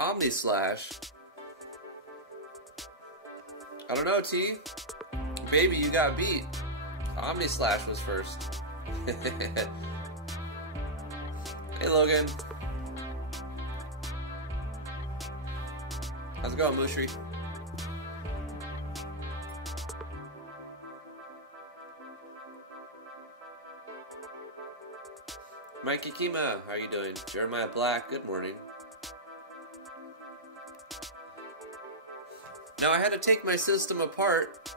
Omni Slash. I don't know, T. Baby, you got beat. Omni Slash was first. Hey, Logan. How's it going, Mushri? Mikey Kima, how are you doing? Jeremiah Black, good morning. Now, I had to take my system apart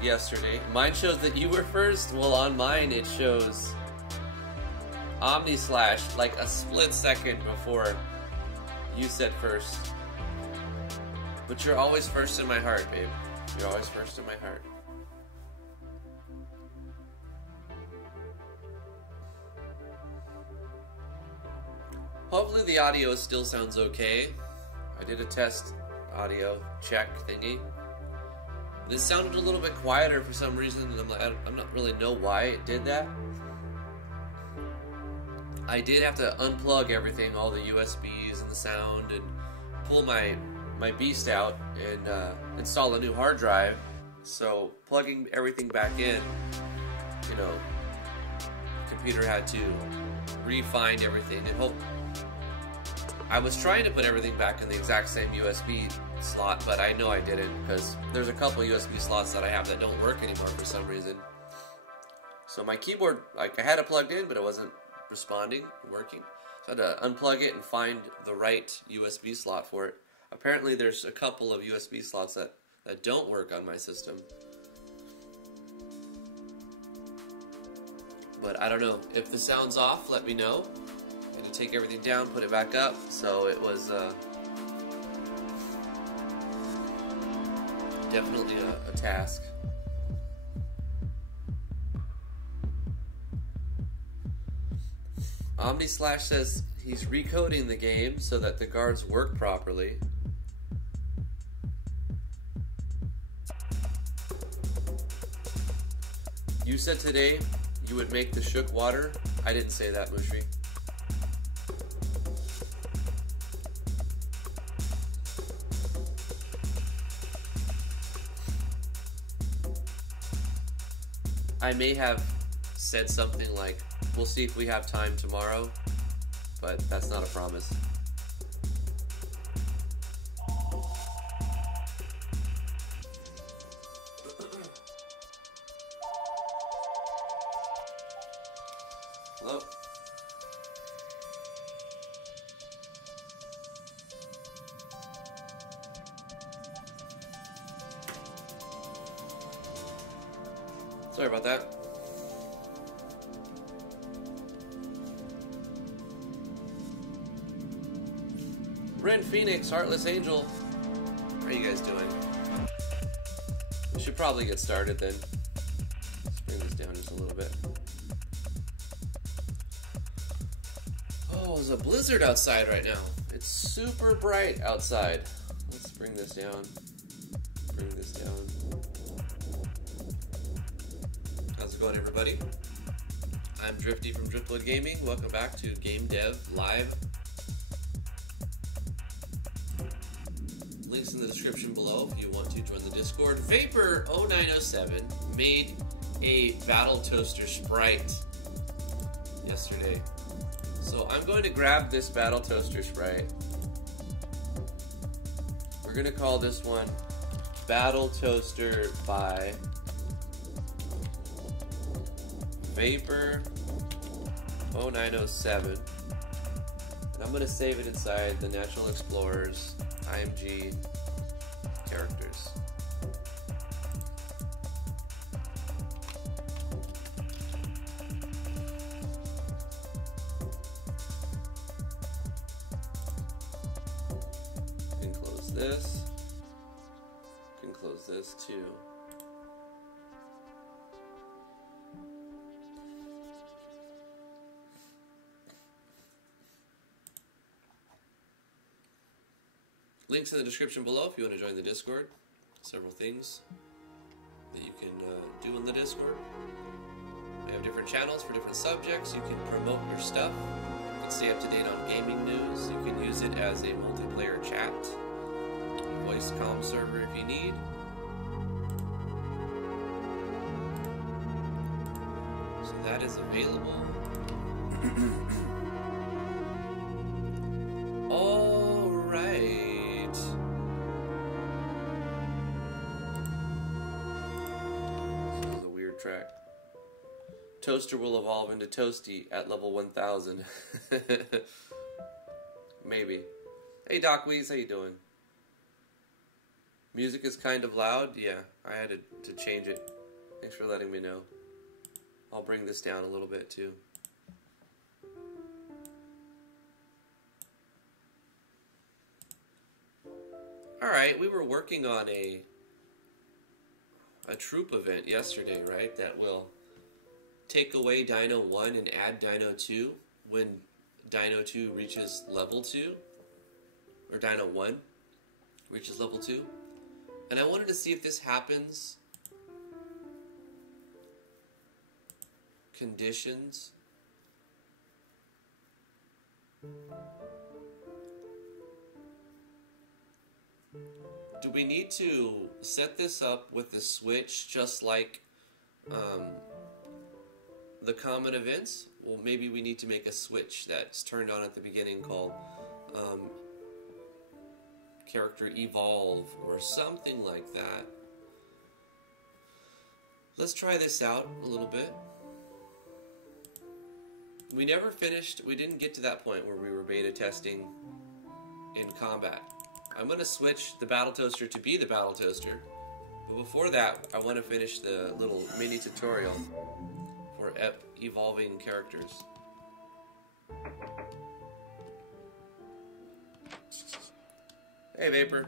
yesterday. Mine shows that you were first. Well, on mine, it shows Omni Slash like a split second before you said first. But you're always first in my heart, babe. You're always first in my heart. Hopefully the audio still sounds okay. I did a test audio check thingy. This sounded a little bit quieter for some reason, and I'm not really know why it did that. I did have to unplug everything, all the USBs and the sound, and pull my beast out and install a new hard drive. So plugging everything back in, you know, the computer had to re-find everything and hope. I was trying to put everything back in the exact same USB slot, but I know I didn't, because there's a couple USB slots that I have that don't work anymore for some reason. So my keyboard, like, I had it plugged in, but it wasn't responding, working. So I had to unplug it and find the right USB slot for it. Apparently there's a couple of USB slots that don't work on my system. But I don't know. If the sound's off, let me know. I'm gonna take everything down, put it back up. So it was definitely a task. Omni Slash says he's recoding the game so that the guards work properly. You said today you would make the shook water. I didn't say that, Mushri. I may have said something like, we'll see if we have time tomorrow, but that's not a promise. Hello? Sorry about that. Ren Phoenix, Heartless Angel. How are you guys doing? We should probably get started then. Let's bring this down just a little bit. Oh, there's a blizzard outside right now. It's super bright outside. Let's bring this down. Bring this down. How's it going, everybody? I'm Drifty from Driftwood Gaming. Welcome back to Game Dev Live. Links in the description below if you want to join the Discord. Vapor0907 made a Battle Toaster Sprite yesterday. So I'm going to grab this Battle Toaster Sprite. We're going to call this one Battle Toaster by Vapor0907. And I'm going to save it inside the Natural Explorers IMG characters. Can close this. Can close this too. Links in the description below if you want to join the Discord. Several things that you can do in the Discord. We have different channels for different subjects. You can promote your stuff. You can stay up to date on gaming news. You can use it as a multiplayer chat, voice comm server if you need. So that is available. All right. This is a weird track. Toaster will evolve into Toasty at level 1000. Maybe. Hey Doc Weeze, how you doing? Music is kind of loud? Yeah, I had to change it. Thanks for letting me know. I'll bring this down a little bit too. Alright, we were working on a troop event yesterday, right? That will take away Dino 1 and add Dino 2 when Dino 2 reaches level 2. Or Dino 1 reaches level 2. And I wanted to see if this happens. Conditions. Do we need to set this up with the switch just like the common events? Well, maybe we need to make a switch that's turned on at the beginning called character evolve or something like that. Let's try this out a little bit. We never finished, we didn't get to that point where we were beta testing in combat. I'm going to switch the Battle Toaster to be the Battle Toaster. But before that, I want to finish the little mini tutorial for evolving characters. Hey, Vapor.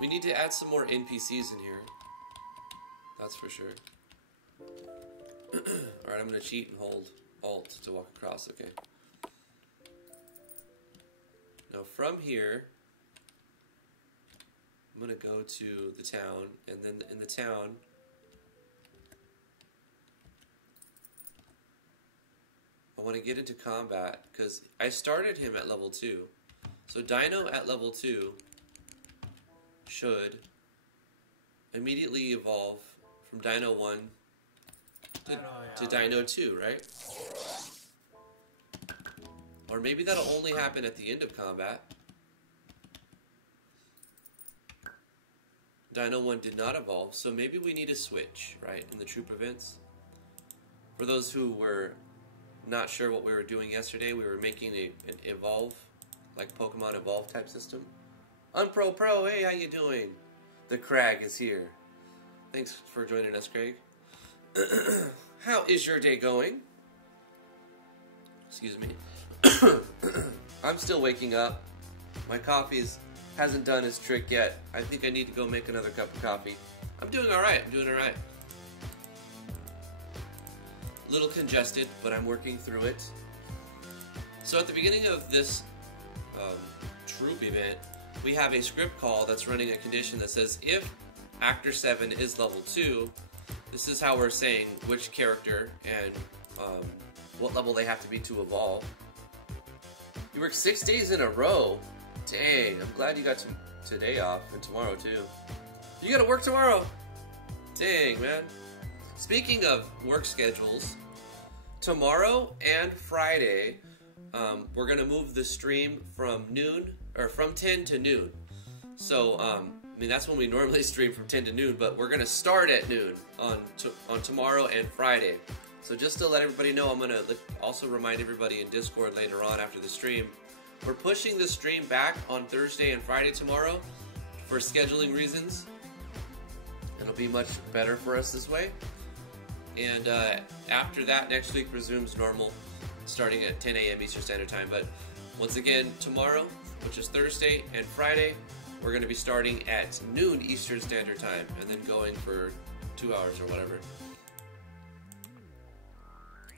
We need to add some more NPCs in here. That's for sure. Alright, I'm going to cheat and hold Alt to walk across, okay. Now from here, I'm going to go to the town, and then in the town, I want to get into combat, because I started him at level 2. So Dino at level 2 should immediately evolve from Dino 1 to Dino 2, right? Or maybe that'll only happen at the end of combat. Dino 1 did not evolve, so maybe we need a switch, right, in the troop events. For those who were not sure what we were doing yesterday, we were making an evolve, like Pokemon Evolve type system. Unpro Pro, hey, how you doing? The Crag is here. Thanks for joining us, Craig. How is your day going? Excuse me. I'm still waking up. My coffee hasn't done its trick yet. I think I need to go make another cup of coffee. I'm doing alright. I'm doing alright. A little congested, but I'm working through it. So at the beginning of this troop event, we have a script call that's running a condition that says if Actor 7 is level 2, this is how we're saying which character and what level they have to be to evolve. You work 6 days in a row. Dang, I'm glad you got today off and tomorrow too. You gotta work tomorrow. Dang, man. Speaking of work schedules, tomorrow and Friday, we're gonna move the stream from noon, or from 10 to noon. So, I mean, that's when we normally stream, from 10 to noon, but we're gonna start at noon on tomorrow and Friday. So just to let everybody know, I'm gonna also remind everybody in Discord later on after the stream, we're pushing the stream back on Thursday and Friday tomorrow for scheduling reasons. It'll be much better for us this way. And after that, next week resumes normal, starting at 10 a.m. Eastern Standard Time. But once again, tomorrow, which is Thursday, and Friday, we're going to be starting at noon Eastern Standard Time, and then going for 2 hours or whatever.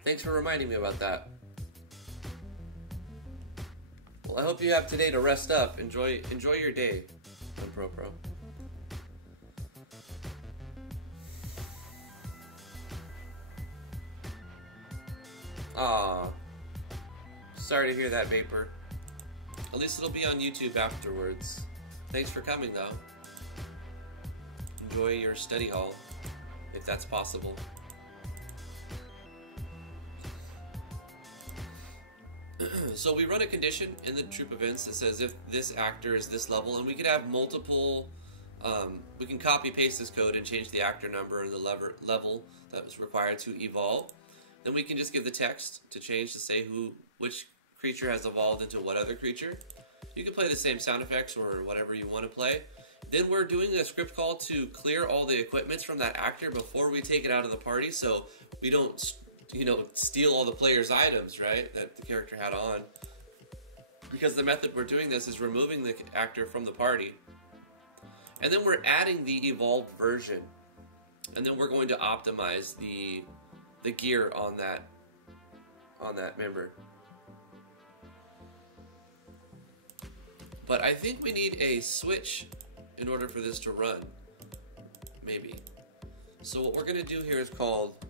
Thanks for reminding me about that. Well, I hope you have today to rest up. Enjoy your day on Pro. Aw. Sorry to hear that, Vapor. At least it'll be on YouTube afterwards. Thanks for coming, though. Enjoy your study hall, if that's possible. So we run a condition in the troop events that says if this actor is this level, and we could have multiple, we can copy paste this code and change the actor number and the level that was required to evolve. Then we can just give the text to change to say which creature has evolved into what other creature. You can play the same sound effects or whatever you want to play. Then we're doing a script call to clear all the equipment from that actor before we take it out of the party, so we don't, steal all the player's items, right, that the character had on. Because the method we're doing this is removing the actor from the party. And then we're adding the evolved version. And then we're going to optimize the gear on that member. But I think we need a switch in order for this to run. Maybe. So what we're going to do here is called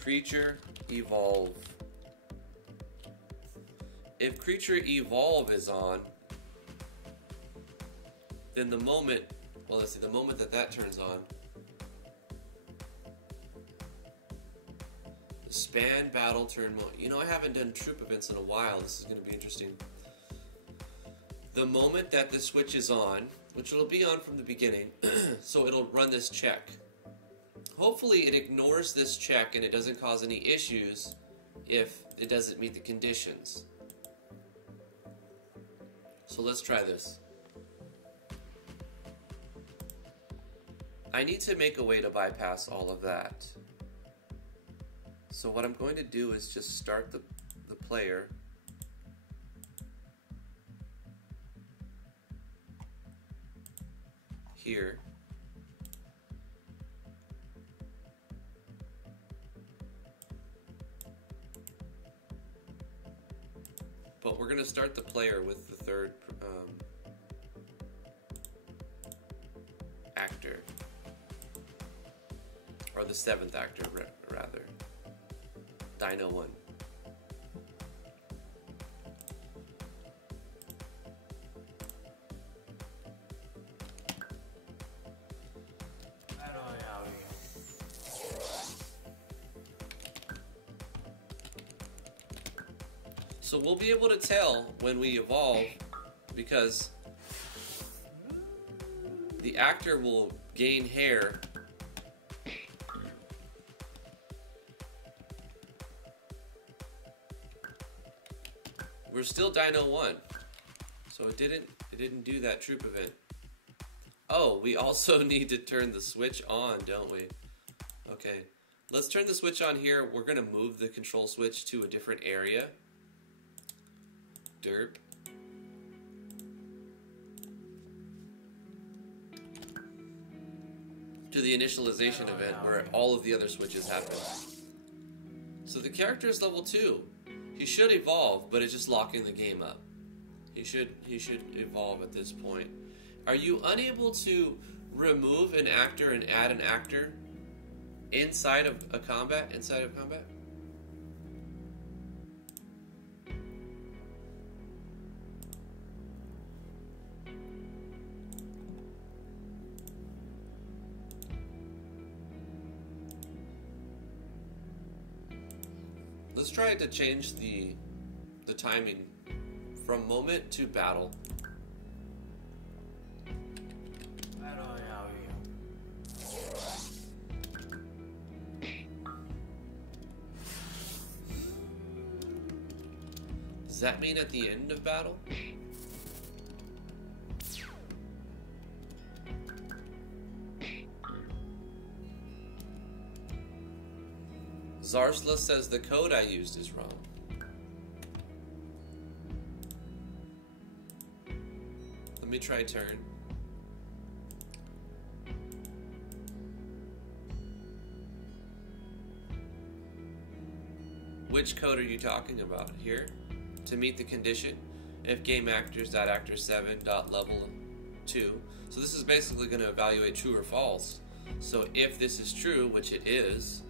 creature evolve. If creature evolve is on, then the moment that turns on, the span battle turn mode. I haven't done troop events in a while. This is going to be interesting. The moment that the switch is on, which it'll be on from the beginning, so it'll run this check. Hopefully it ignores this check and it doesn't cause any issues if it doesn't meet the conditions. So let's try this. I need to make a way to bypass all of that. So what I'm going to do is just start the player. Here. But we're going to start the player with the third actor. Or the seventh actor, rather. Dino 1. So we'll be able to tell when we evolve because the actor will gain hair we're still Dino 1, so it didn't do that troop event. Oh, we also need to turn the switch on, don't we? Okay, let's turn the switch on here. We're gonna move the control switch to a different area. Derp. To the initialization event where all of the other switches happen. So the character is level 2. He should evolve, but it's just locking the game up. He should evolve at this point. Are you unable to remove an actor and add an actor inside of a combat? Let's try to change the timing from moment to battle. Does that mean at the end of battle? Zarwell says the code I used is wrong. Let me try turn. Which code are you talking about here? To meet the condition, if game actors dot actor 7 dot level 2. So this is basically going to evaluate true or false. So if this is true, which it is,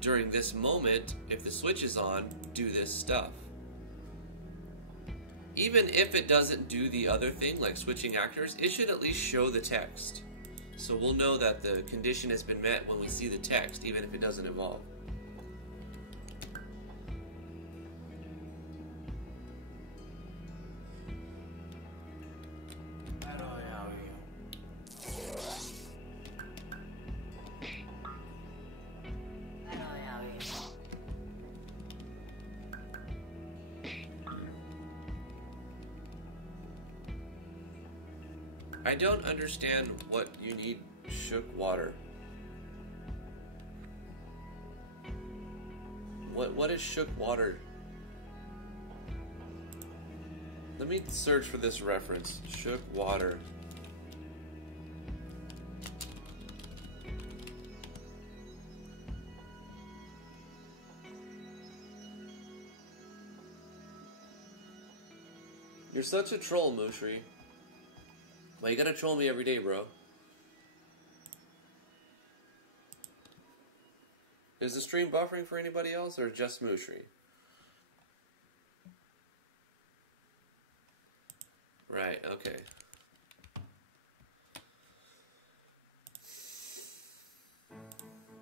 during this moment, if the switch is on, do this stuff. Even if it doesn't do the other thing, like switching actors, it should at least show the text. So we'll know that the condition has been met when we see the text, even if it doesn't evolve. I don't understand what you need shook water. What is shook water? Let me search for this reference. Shook water. You're such a troll, Mushri. Why you gotta troll me every day, bro? Is the stream buffering for anybody else or just Mushri? Right, okay.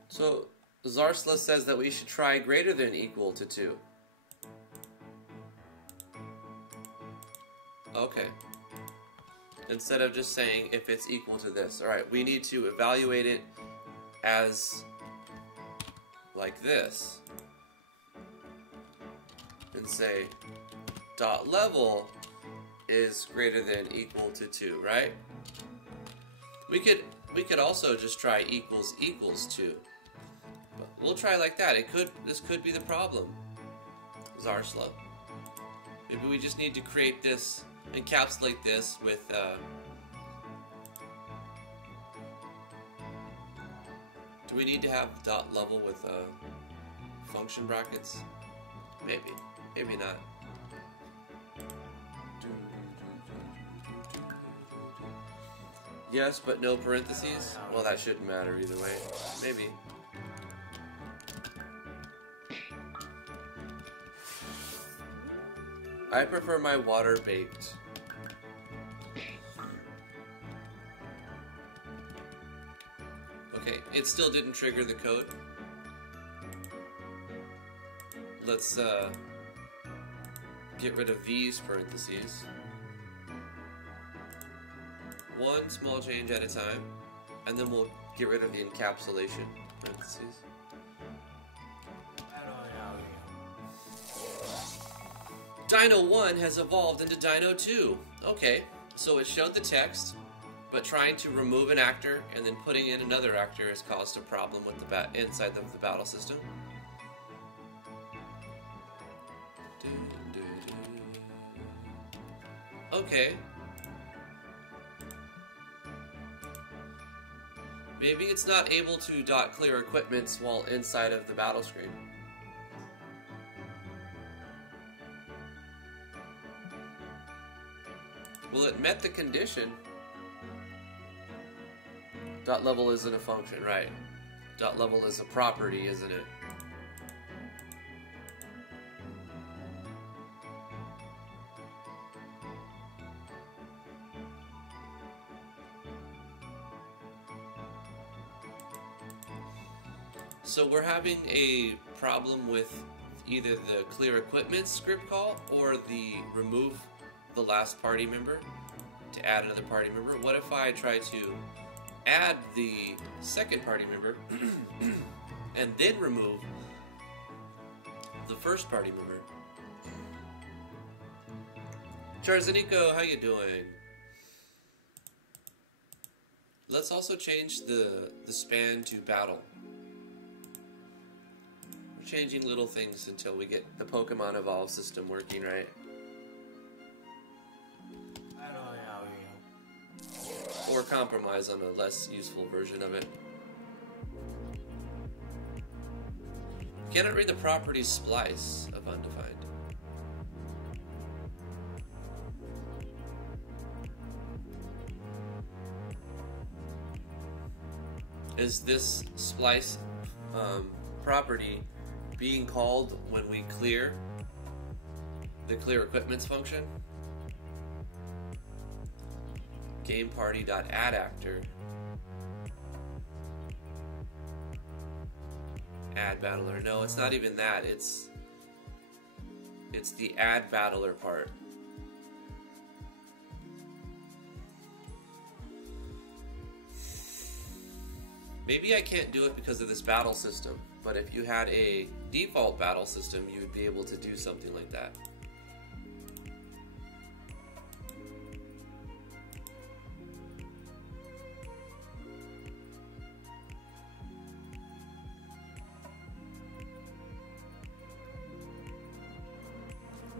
So, Zarwell says that we should try greater than equal to 2. Okay. Instead of just saying if it's equal to this. Alright, we need to evaluate it as like this. And say dot level is greater than equal to 2, right? We could also just try equals 2. But we'll try like that. This could be the problem. Zarwell. Maybe we just need to create this, encapsulate this with do we need to have dot level with function brackets? Maybe not. Yes, but no parentheses? Well, that shouldn't matter either way. Maybe. I prefer my water baked. Okay, it still didn't trigger the code. Let's get rid of these parentheses. One small change at a time, and then we'll get rid of the encapsulation parentheses. Dino 1 has evolved into Dino 2. Okay, so it showed the text, but trying to remove an actor and then putting in another actor has caused a problem with the inside of the battle system. Okay. Maybe it's not able to dot clear equipments while inside of the battle screen. Well, it met the condition. Dot level isn't a function, right? Dot level is a property, isn't it? So we're having a problem with either the clear equipment script call or the remove the last party member to add another party member. What if I try to add the second party member and then remove the first party member? Charzanico, how you doing? Let's also change the span to battle. We're changing little things until we get the Pokemon Evolve system working right. Or compromise on a less useful version of it. Cannot read the property splice of undefined. Is this splice property being called when we clear the clear equipments function? Game party.add actor. Add battler. No, it's not even that. It's the add battler part. Maybe I can't do it because of this battle system, but if you had a default battle system, you would be able to do something like that.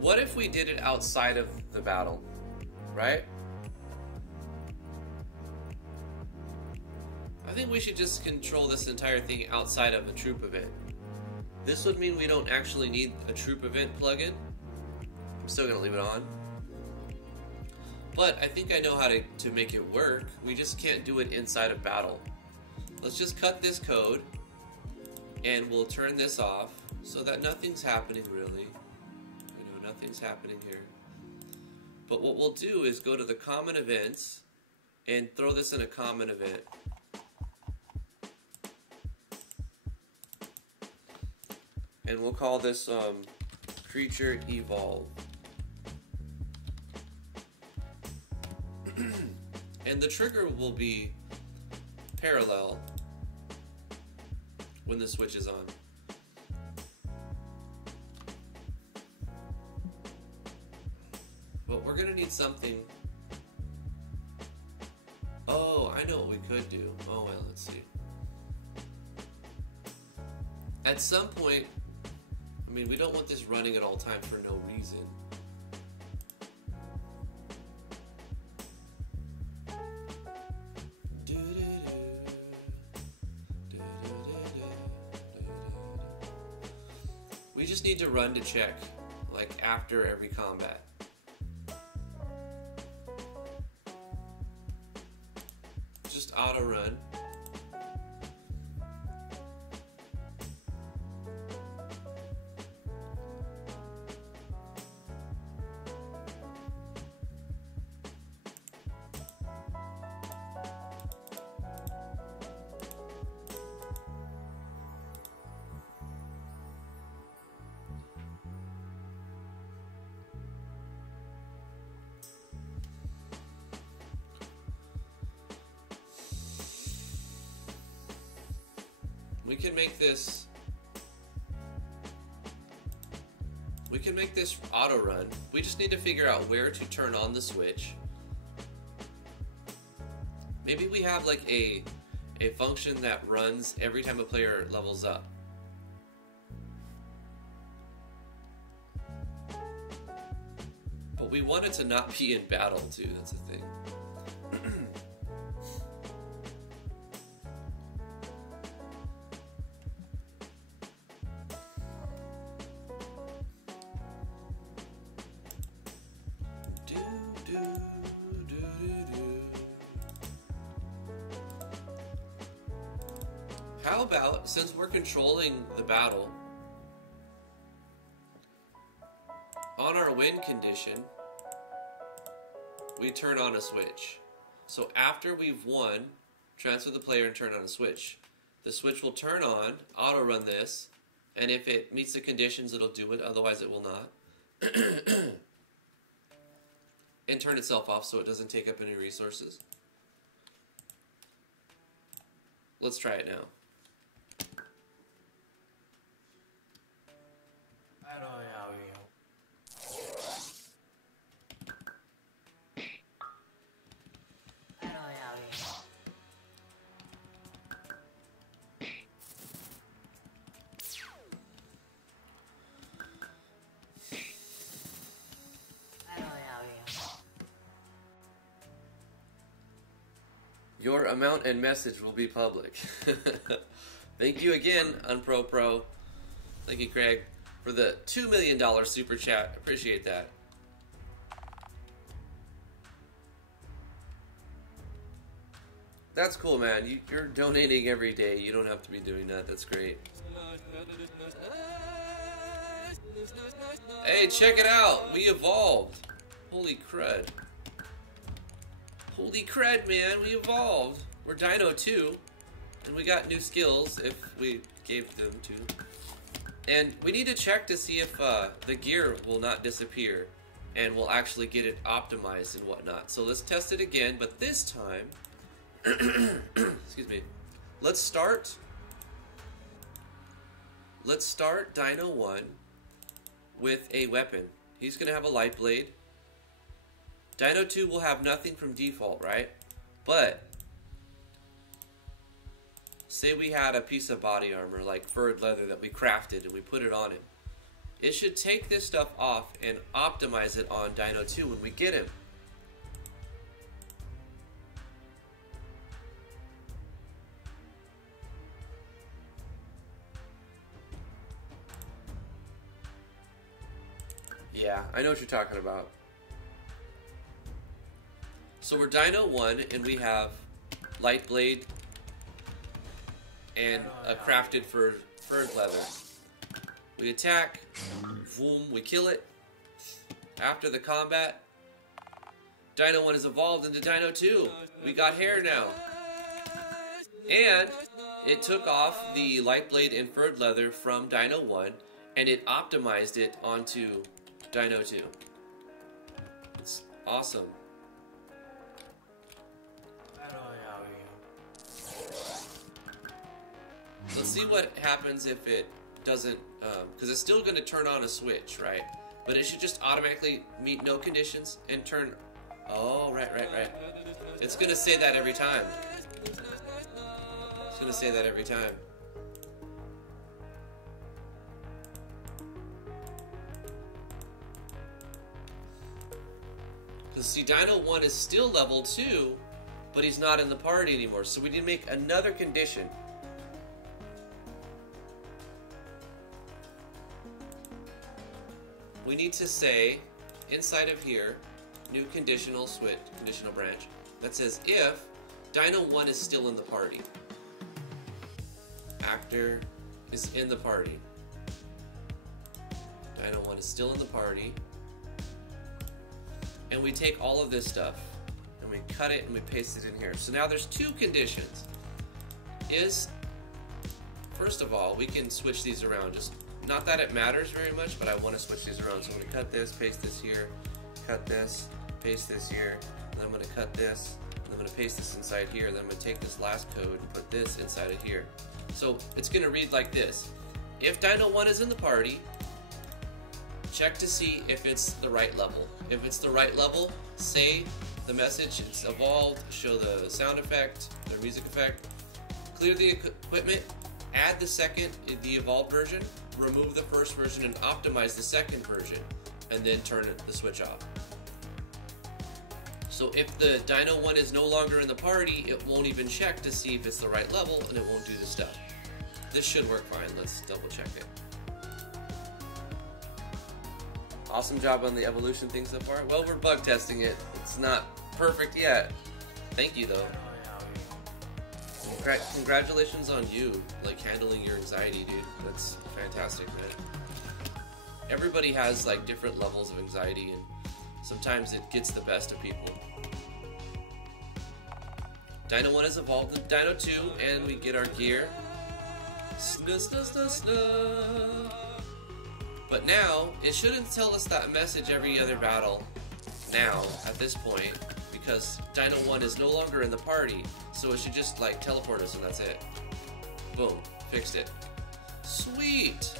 What if we did it outside of the battle, right? I think we should just control this entire thing outside of a troop event. This would mean we don't actually need a troop event plugin. I'm still gonna leave it on. But I think I know how to make it work. We just can't do it inside of battle. Let's just cut this code and we'll turn this off so that nothing's happening really. You know, nothing's happening here. But what we'll do is go to the common events and throw this in a common event. And we'll call this creature evolve. And the trigger will be parallel when the switch is on. But we're gonna need something. Oh, I know what we could do. Oh well, let's see. At some point, I mean, we don't want this running at all times for no reason. We just need to run to check, like after every combat. Just auto run. We can make this auto run. We just need to figure out where to turn on the switch. Maybe we have like a function that runs every time a player levels up. But we want it to not be in battle too, that's the thing. How about, since we're controlling the battle, on our win condition, we turn on a switch. So after we've won, transfer the player and turn on a switch. The switch will turn on, auto run this, and if it meets the conditions, it'll do it, otherwise it will not. And turn itself off so it doesn't take up any resources. Let's try it now. Your amount and message will be public. Thank you again, UnProPro. Thank you, Craig, for the $2 million super chat. Appreciate that. That's cool, man. You're donating every day. You don't have to be doing that. That's great. Hey, check it out. We evolved. Holy crud. Holy crud, man. We evolved. We're Dino 2. And we got new skills if we gave them to. And we need to check to see if the gear will not disappear. And we'll actually get it optimized and whatnot. So let's test it again. But this time... excuse me. Let's start Dino 1 with a weapon. He's going to have a light blade. Dino 2 will have nothing from default, right? But say we had a piece of body armor like furred leather that we crafted and we put it on him. It should take this stuff off and optimize it on Dino 2 when we get him. Yeah, I know what you're talking about. So we're Dino 1, and we have light blade and a crafted furred leather. We attack, boom, we kill it. After the combat, Dino 1 is evolved into Dino 2. We got hair now. And it took off the light blade and furred leather from Dino 1, and it optimized it onto Dino 2. It's awesome. Let's see what happens if it doesn't, because it's still going to turn on a switch, right? But it should just automatically meet no conditions and turn, oh, right. It's going to say that every time. It's going to say that every time. Because see, Dino 1 is still level 2, but he's not in the party anymore. So we need to make another condition. We need to say, inside of here, new conditional switch, conditional branch, that says if Dino 1 is still in the party. Actor is in the party. Dino 1 is still in the party. And we take all of this stuff and we cut it and we paste it in here. So now there's two conditions. First of all, we can switch these around. Just not that it matters very much, but I want to switch these around. So I'm going to cut this, paste this here, cut this, paste this here, and then I'm going to cut this, and I'm going to paste this inside here, and then I'm going to take this last code and put this inside of here. So it's going to read like this. If Dino 1 is in the party, check to see if it's the right level. If it's the right level, say the message, it's evolved, show the sound effect, the music effect, clear the equipment, add the evolved version, remove the first version and optimize the second version, and then turn the switch off. So if the Dino 1 is no longer in the party, it won't even check to see if it's the right level, and it won't do the stuff. This should work fine. Let's double check it. Awesome job on the evolution thing so far. Well, we're bug testing it. It's not perfect yet. Thank you, though. Congratulations on you, like, handling your anxiety, dude. That's fantastic, man. Everybody has, like, different levels of anxiety, and sometimes it gets the best of people. Dino 1 is evolved in Dino 2, and we get our gear. But now, it shouldn't tell us that message every other battle now, at this point, because Dino 1 is no longer in the party, so it should just, like, teleport us and that's it. Boom. Fixed it. Sweet!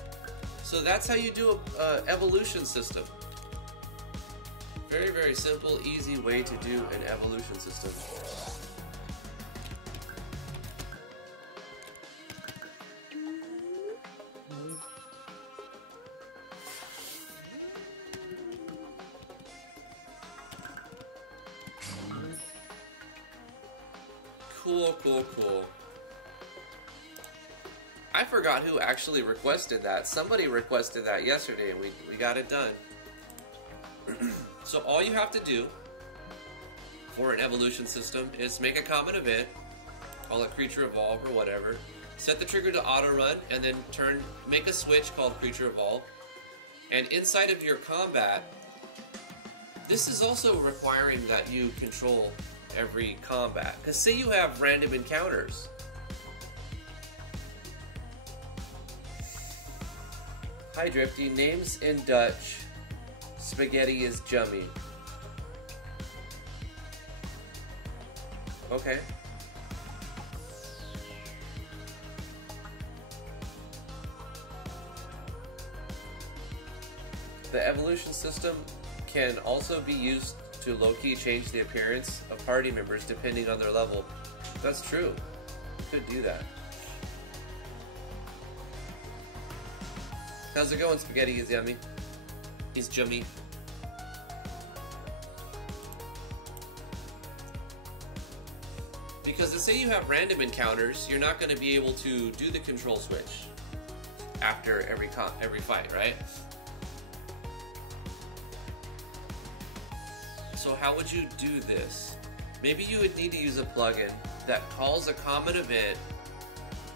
So that's how you do a evolution system. Very, very simple, easy way to do an evolution system. Cool. I forgot who actually requested that. Somebody requested that yesterday, and we got it done. So all you have to do for an evolution system is make a common event, call it Creature Evolve or whatever, set the trigger to auto run, and then make a switch called Creature Evolve. And inside of your combat, this is also requiring that you control every combat. Because say you have random encounters. Hi Drifty, names in Dutch, spaghetti is jummy. Okay. The evolution system can also be used to low-key change the appearance of party members depending on their level. That's true. You could do that. How's it going, spaghetti is yummy? He's jummy. Because to say you have random encounters, you're not going to be able to do the control switch after every fight, right? So how would you do this? Maybe you would need to use a plugin that calls a common event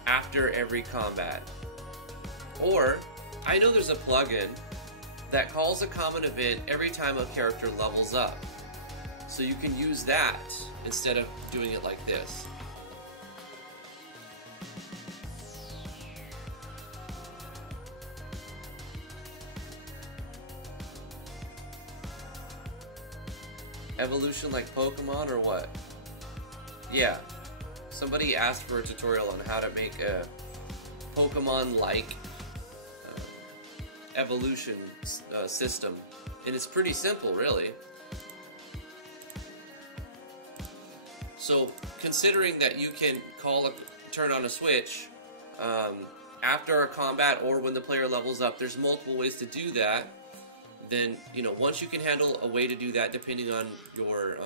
after every combat. Or, I know there's a plugin that calls a common event every time a character levels up. So you can use that instead of doing it like this. Evolution like Pokemon or what? Yeah. Somebody asked for a tutorial on how to make a Pokemon-like evolution system. And it's pretty simple, really. So, considering that you can turn on a switch after a combat or when the player levels up, there's multiple ways to do that. Then, you know, once you can handle a way to do that, depending on your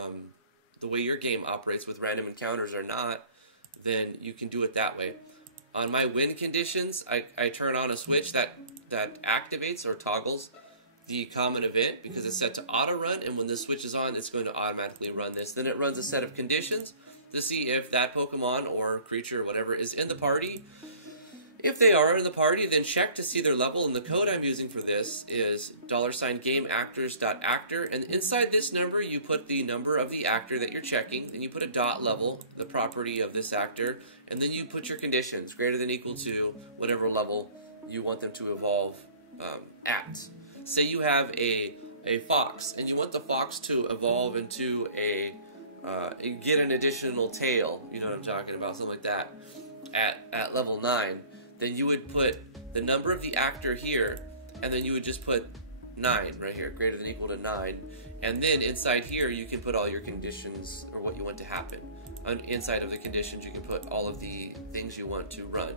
the way your game operates with random encounters or not, then you can do it that way. On my win conditions, I turn on a switch that activates or toggles the common event because it's set to auto run, and when this switch is on, it's going to automatically run this. Then it runs a set of conditions to see if that Pokemon or creature or whatever is in the party. If they are in the party, then check to see their level, and the code I'm using for this is $GameActors.actor, and inside this number you put the number of the actor that you're checking, then you put a dot level, the property of this actor, and then you put your conditions, greater than equal to whatever level you want them to evolve at. Say you have a fox, and you want the fox to evolve into get an additional tail, you know what I'm talking about, something like that, at level 9. Then you would put the number of the actor here, and then you would just put 9 right here, greater than equal to 9. And then inside here, you can put all your conditions, or what you want to happen. Inside of the conditions, you can put all of the things you want to run.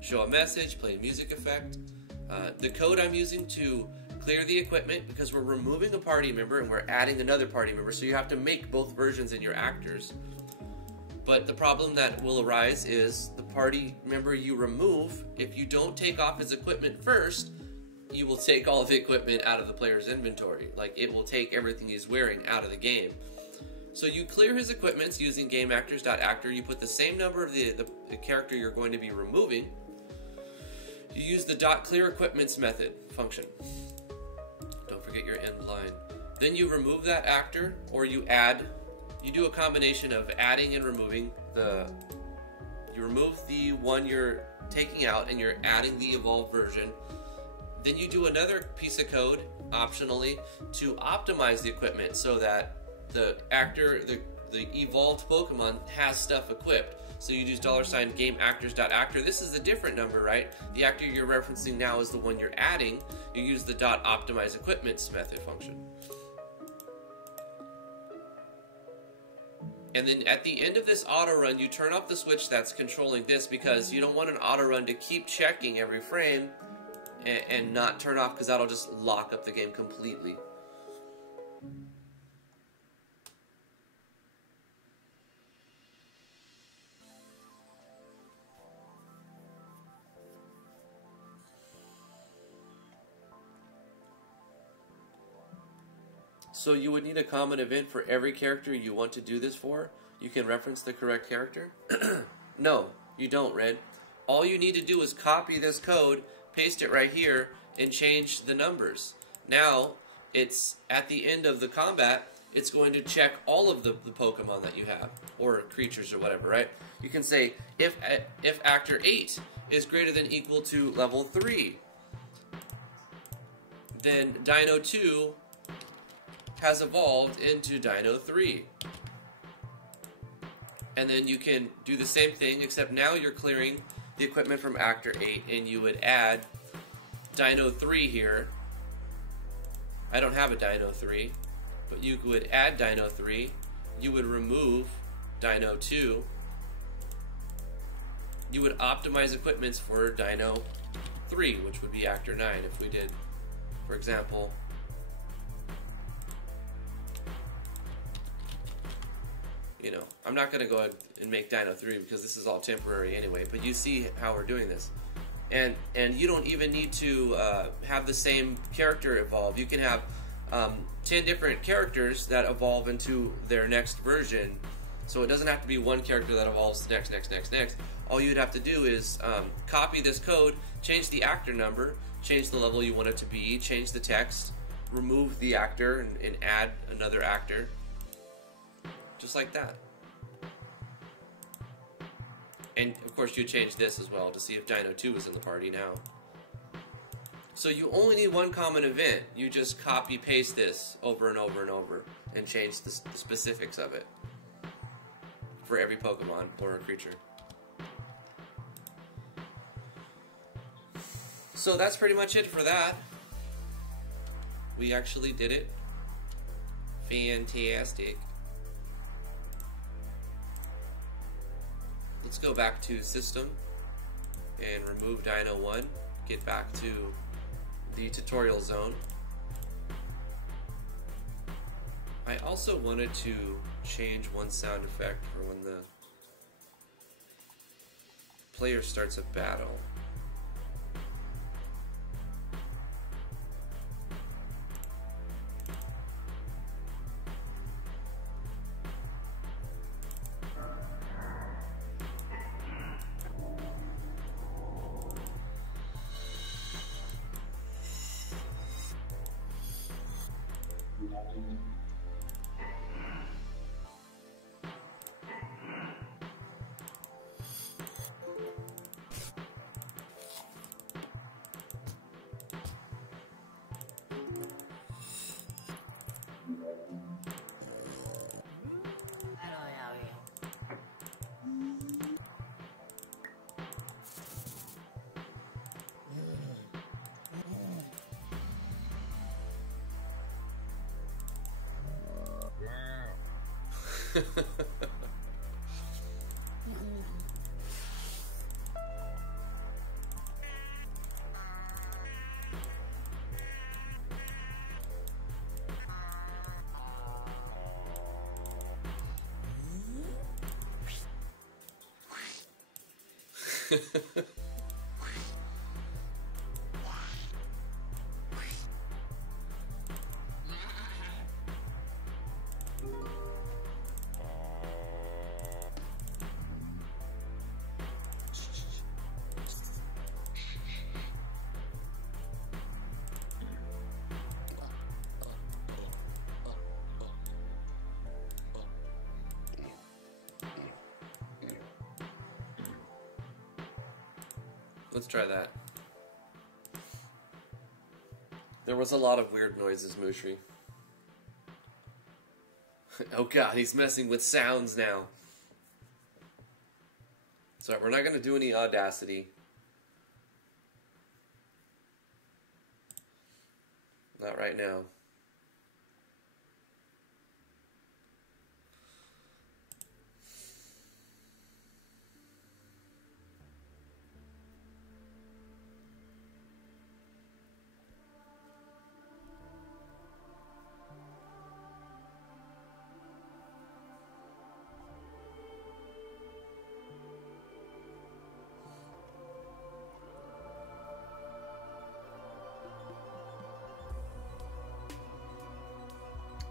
Show a message, play a music effect. The code I'm using to clear the equipment, because we're removing a party member and we're adding another party member, so you have to make both versions in your actors. But the problem that will arise is the party member you remove, if you don't take off his equipment first, you will take all of the equipment out of the player's inventory. Like, it will take everything he's wearing out of the game. So you clear his equipment using GameActors.actor. You put the same number of the character you're going to be removing. You use the .clearEquipments method function. Don't forget your end line. Then you remove that actor, or you do a combination of adding and removing. You remove the one you're taking out and you're adding the evolved version. Then you do another piece of code, optionally, to optimize the equipment so that the evolved Pokemon has stuff equipped. So you use $GameActors.actor. This is a different number, right? The actor you're referencing now is the one you're adding. You use the .optimizeEquipments method function. And then at the end of this auto run, you turn off the switch that's controlling this, because you don't want an auto run to keep checking every frame and not turn off, because that'll just lock up the game completely. So you would need a common event for every character you want to do this for. You can reference the correct character. No, you don't, Red. All you need to do is copy this code, paste it right here, and change the numbers. Now, it's at the end of the combat, it's going to check all of the Pokemon that you have, or creatures or whatever, right? You can say, if Actor 8 is greater than equal to level 3, then Dino 2 has evolved into Dino 3. And then you can do the same thing, except now you're clearing the equipment from Actor 8, and you would add Dino 3 here. I don't have a Dino 3, but you would add Dino 3. You would remove Dino 2. You would optimize equipments for Dino 3, which would be Actor 9 if we did, for example, you know, I'm not going to go ahead and make Dino 3 because this is all temporary anyway, but you see how we're doing this. And you don't even need to have the same character evolve. You can have 10 different characters that evolve into their next version. So it doesn't have to be one character that evolves next. All you'd have to do is copy this code, change the actor number, change the level you want it to be, change the text, remove the actor, and add another actor. Just like that. And of course you change this as well to see if Dino 2 is in the party now. So you only need one common event. You just copy paste this over and over and over and change the specifics of it for every Pokemon or a creature. So that's pretty much it for that. We actually did it. Fantastic. Let's go back to System and remove Dino 1. Get back to the tutorial zone. I also wanted to change one sound effect for when the player starts a battle. Let's try that. There was a lot of weird noises, Mushri. Oh god, he's messing with sounds now. So we're not going to do any Audacity. Not right now.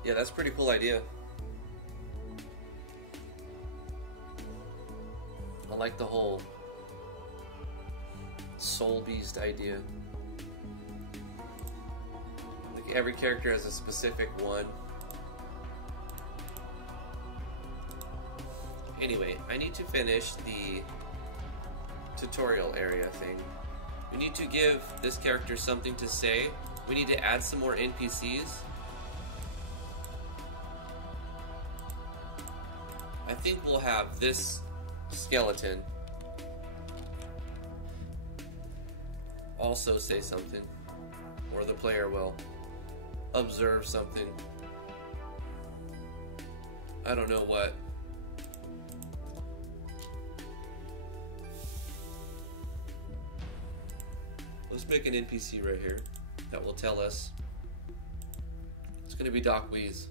Yeah, that's a pretty cool idea. I like the whole soul beast idea. Like every character has a specific one. Anyway, I need to finish the tutorial area thing. We need to give this character something to say. We need to add some more NPCs. I think we'll have this skeleton also say something, or the player will observe something. I don't know what. Let's make an NPC right here that will tell us. It's going to be Doc Wheeze.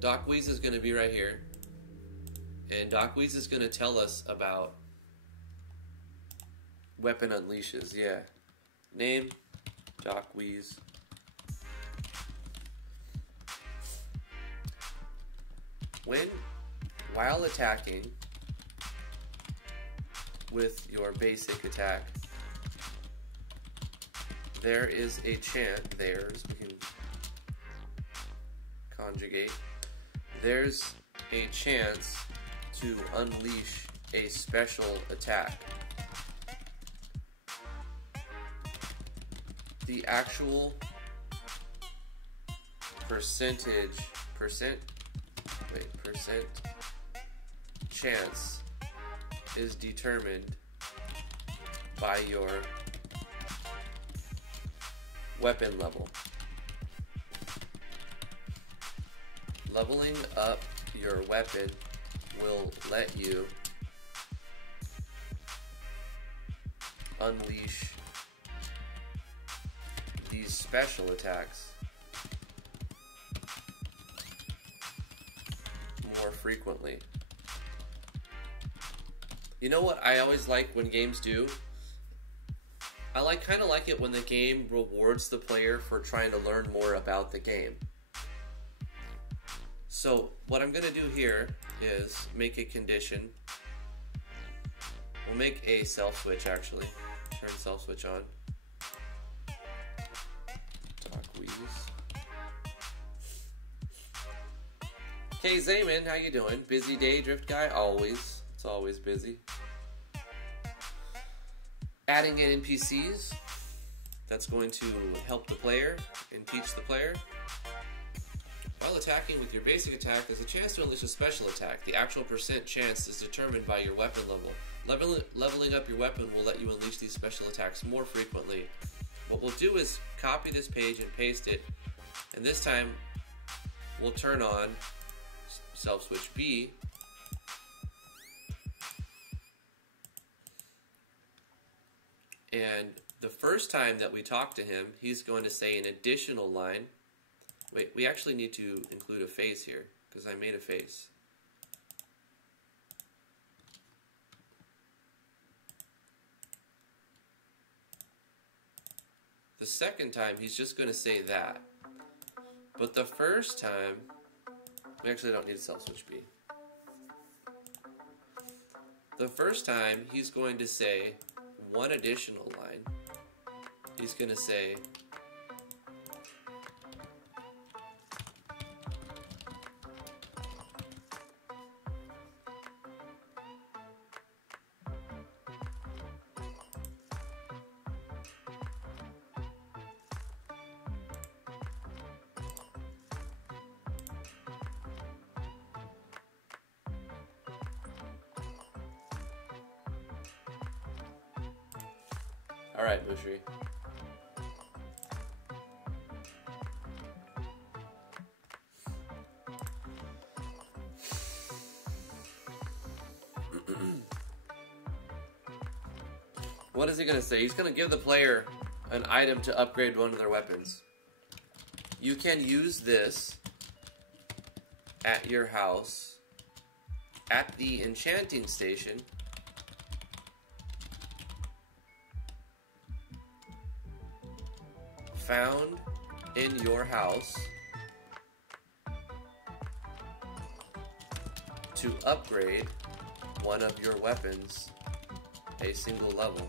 Doc Wheeze is going to be right here. And Doc Wheeze is going to tell us about weapon unleashes. Yeah. Name, Doc Wheeze. While attacking with your basic attack, there is a chance, we can conjugate, there's a chance to unleash a special attack. The actual percent chance is determined by your weapon level. Leveling up your weapon will let you unleash these special attacks more frequently. You know what I always like when games do? I kind of like it when the game rewards the player for trying to learn more about the game. So what I'm going to do here is make a condition. We'll make a self switch actually. Turn self switch on. Doc Wheeze. Okay, Zayman, how you doing? Busy day, Drift Guy? Always. It's always busy. Adding in NPCs. That's going to help the player and teach the player. While attacking with your basic attack, there's a chance to unleash a special attack. The actual percent chance is determined by your weapon level. Leveling up your weapon will let you unleash these special attacks more frequently. What we'll do is copy this page and paste it, and this time we'll turn on self switch B. And the first time that we talk to him, he's going to say an additional line. Wait, we actually need to include a face here, because I made a face. The second time, he's just going to say that. But the first time, we actually don't need a self switch B. The first time, he's going to say one additional line. He's going to say, all right, Bushri. What is he going to say? He's going to give the player an item to upgrade one of their weapons. You can use this at your house, at the enchanting station, found in your house, to upgrade one of your weapons a single level.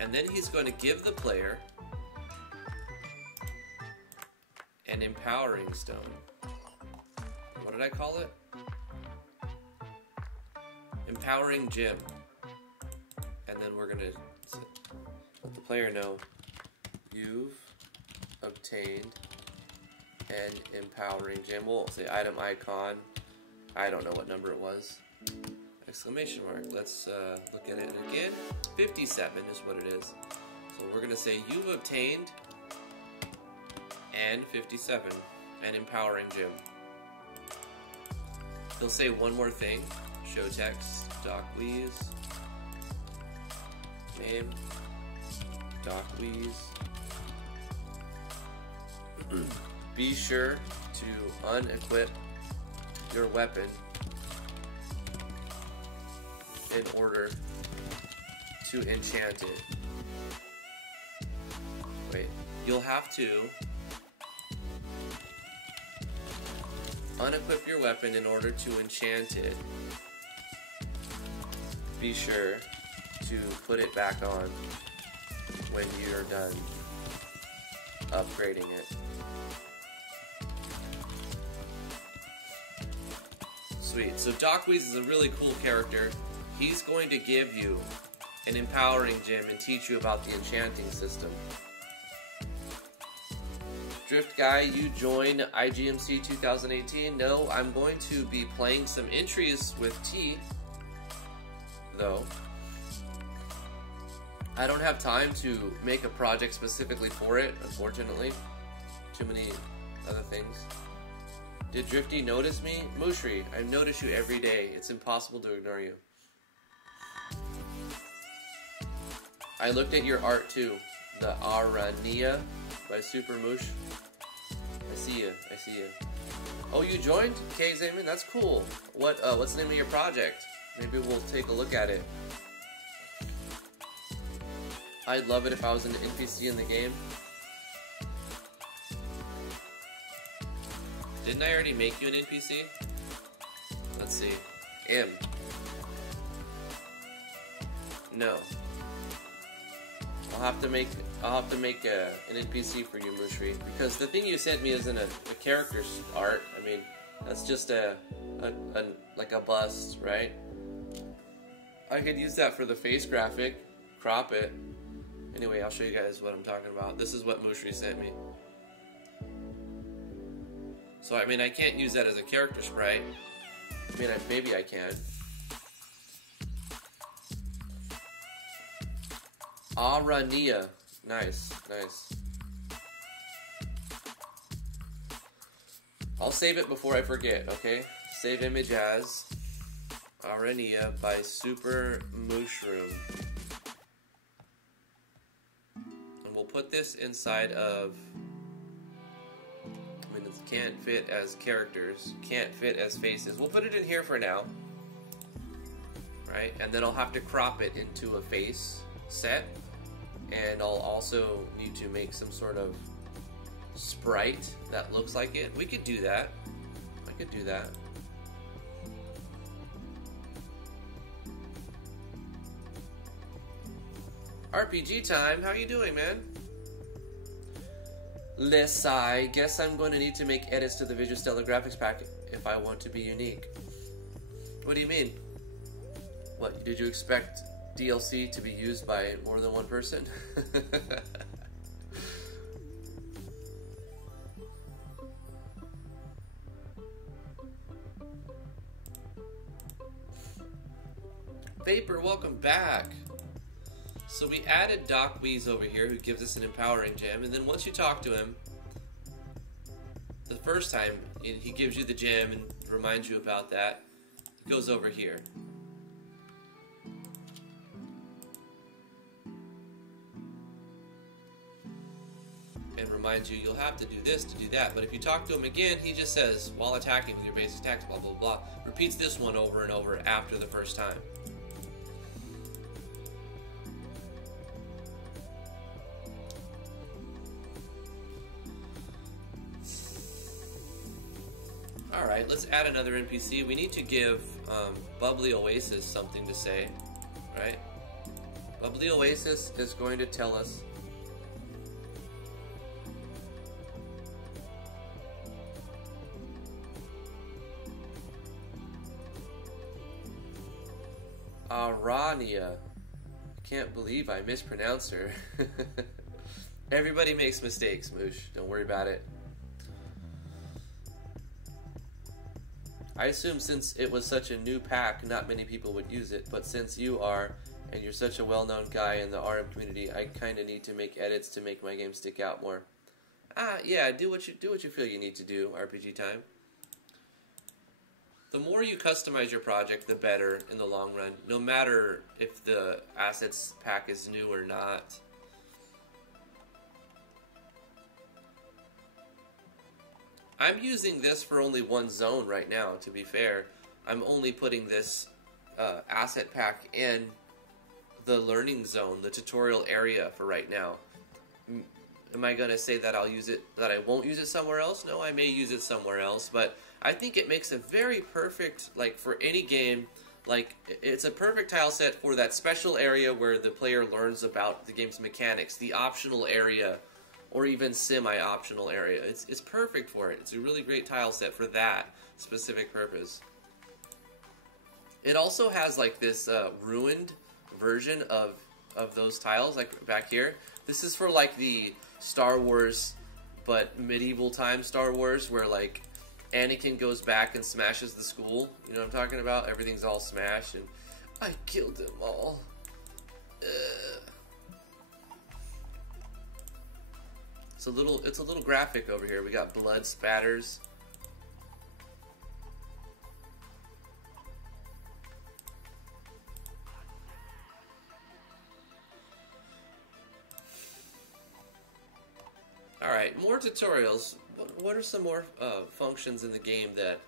And then he's going to give the player an empowering stone. What did I call it? Empowering gem. And then we're going to let the player know you've obtained an empowering gem. We'll say item icon. I don't know what number it was. Exclamation mark. Let's look at it again. 57 is what it is. So we're going to say you've obtained and 57, an empowering gem. He'll say one more thing. Show text, Docweeze, name, Docweeze. Be sure to unequip your weapon in order to enchant it. Wait, you'll have to unequip your weapon in order to enchant it. Be sure to put it back on when you're done upgrading it. Sweet. So Docweeze is a really cool character. He's going to give you an empowering gem and teach you about the enchanting system. Drift Guy, you join IGMC 2018. No, I'm going to be playing some entries with T, though. I don't have time to make a project specifically for it, unfortunately. Too many other things. Did Drifty notice me? Mushri, I notice you every day. It's impossible to ignore you. I looked at your art too. The R.A.M by Super Moosh. I see you. I see you. Oh, you joined? Okay, Zayman, that's cool. What's the name of your project? Maybe we'll take a look at it. I'd love it if I was an NPC in the game. Didn't I already make you an NPC? Let's see. M. No. I'll have to make an NPC for you, Mushri, because the thing you sent me isn't a character's art. I mean, that's just like a bust, right? I could use that for the face graphic, crop it. Anyway, I'll show you guys what I'm talking about. This is what Mushri sent me. So I mean, I can't use that as a character sprite. I mean, maybe I can. R.A.M. Nice, nice. I'll save it before I forget, okay? Save image as R.A.M. by Super Mushroom. And we'll put this inside of... I mean, it can't fit as characters, can't fit as faces. We'll put it in here for now. Right? And then I'll have to crop it into a face set. And I'll also need to make some sort of sprite that looks like it. We could do that. I could do that. RPG time, how you doing, man? I guess I'm going to need to make edits to the Visual Stellar graphics pack if I want to be unique. What do you mean? What, did you expect DLC to be used by more than one person? Vapor, welcome back. So we added Docweeze over here, who gives us an empowering gem, and then once you talk to him the first time, he gives you the gem and reminds you about that. It goes over here. And reminds you you'll have to do this to do that. But if you talk to him again, he just says, while attacking with your basic attacks, blah, blah, blah. Repeats this one over and over after the first time. Alright, let's add another NPC. We need to give Bubbly Oasis something to say, right? Bubbly Oasis is going to tell us Arania. Can't believe I mispronounced her. Everybody makes mistakes, Moosh. Don't worry about it. I assume since it was such a new pack, not many people would use it, but since you are, and you're such a well-known guy in the R.A.M community, I kind of need to make edits to make my game stick out more. Yeah, do what you feel you need to do, RPG time. The more you customize your project, the better in the long run, no matter if the assets pack is new or not. I'm using this for only one zone right now, to be fair. I'm only putting this asset pack in the learning zone, the tutorial area for right now. Am I going to say that I'll use it, that I won't use it somewhere else? No, I may use it somewhere else, but I think it makes a very perfect, like for any game, like it's a perfect tile set for that special area where the player learns about the game's mechanics, the optional area, or even semi-optional area. It's perfect for it. It's a really great tile set for that specific purpose. It also has like this ruined version of those tiles, like back here. This is for like the Star Wars, but medieval time Star Wars, where like Anakin goes back and smashes the school. You know what I'm talking about? Everything's all smashed, and I killed them all. It's a little graphic over here. We got blood spatters. All right, more tutorials. What are some more functions in the game that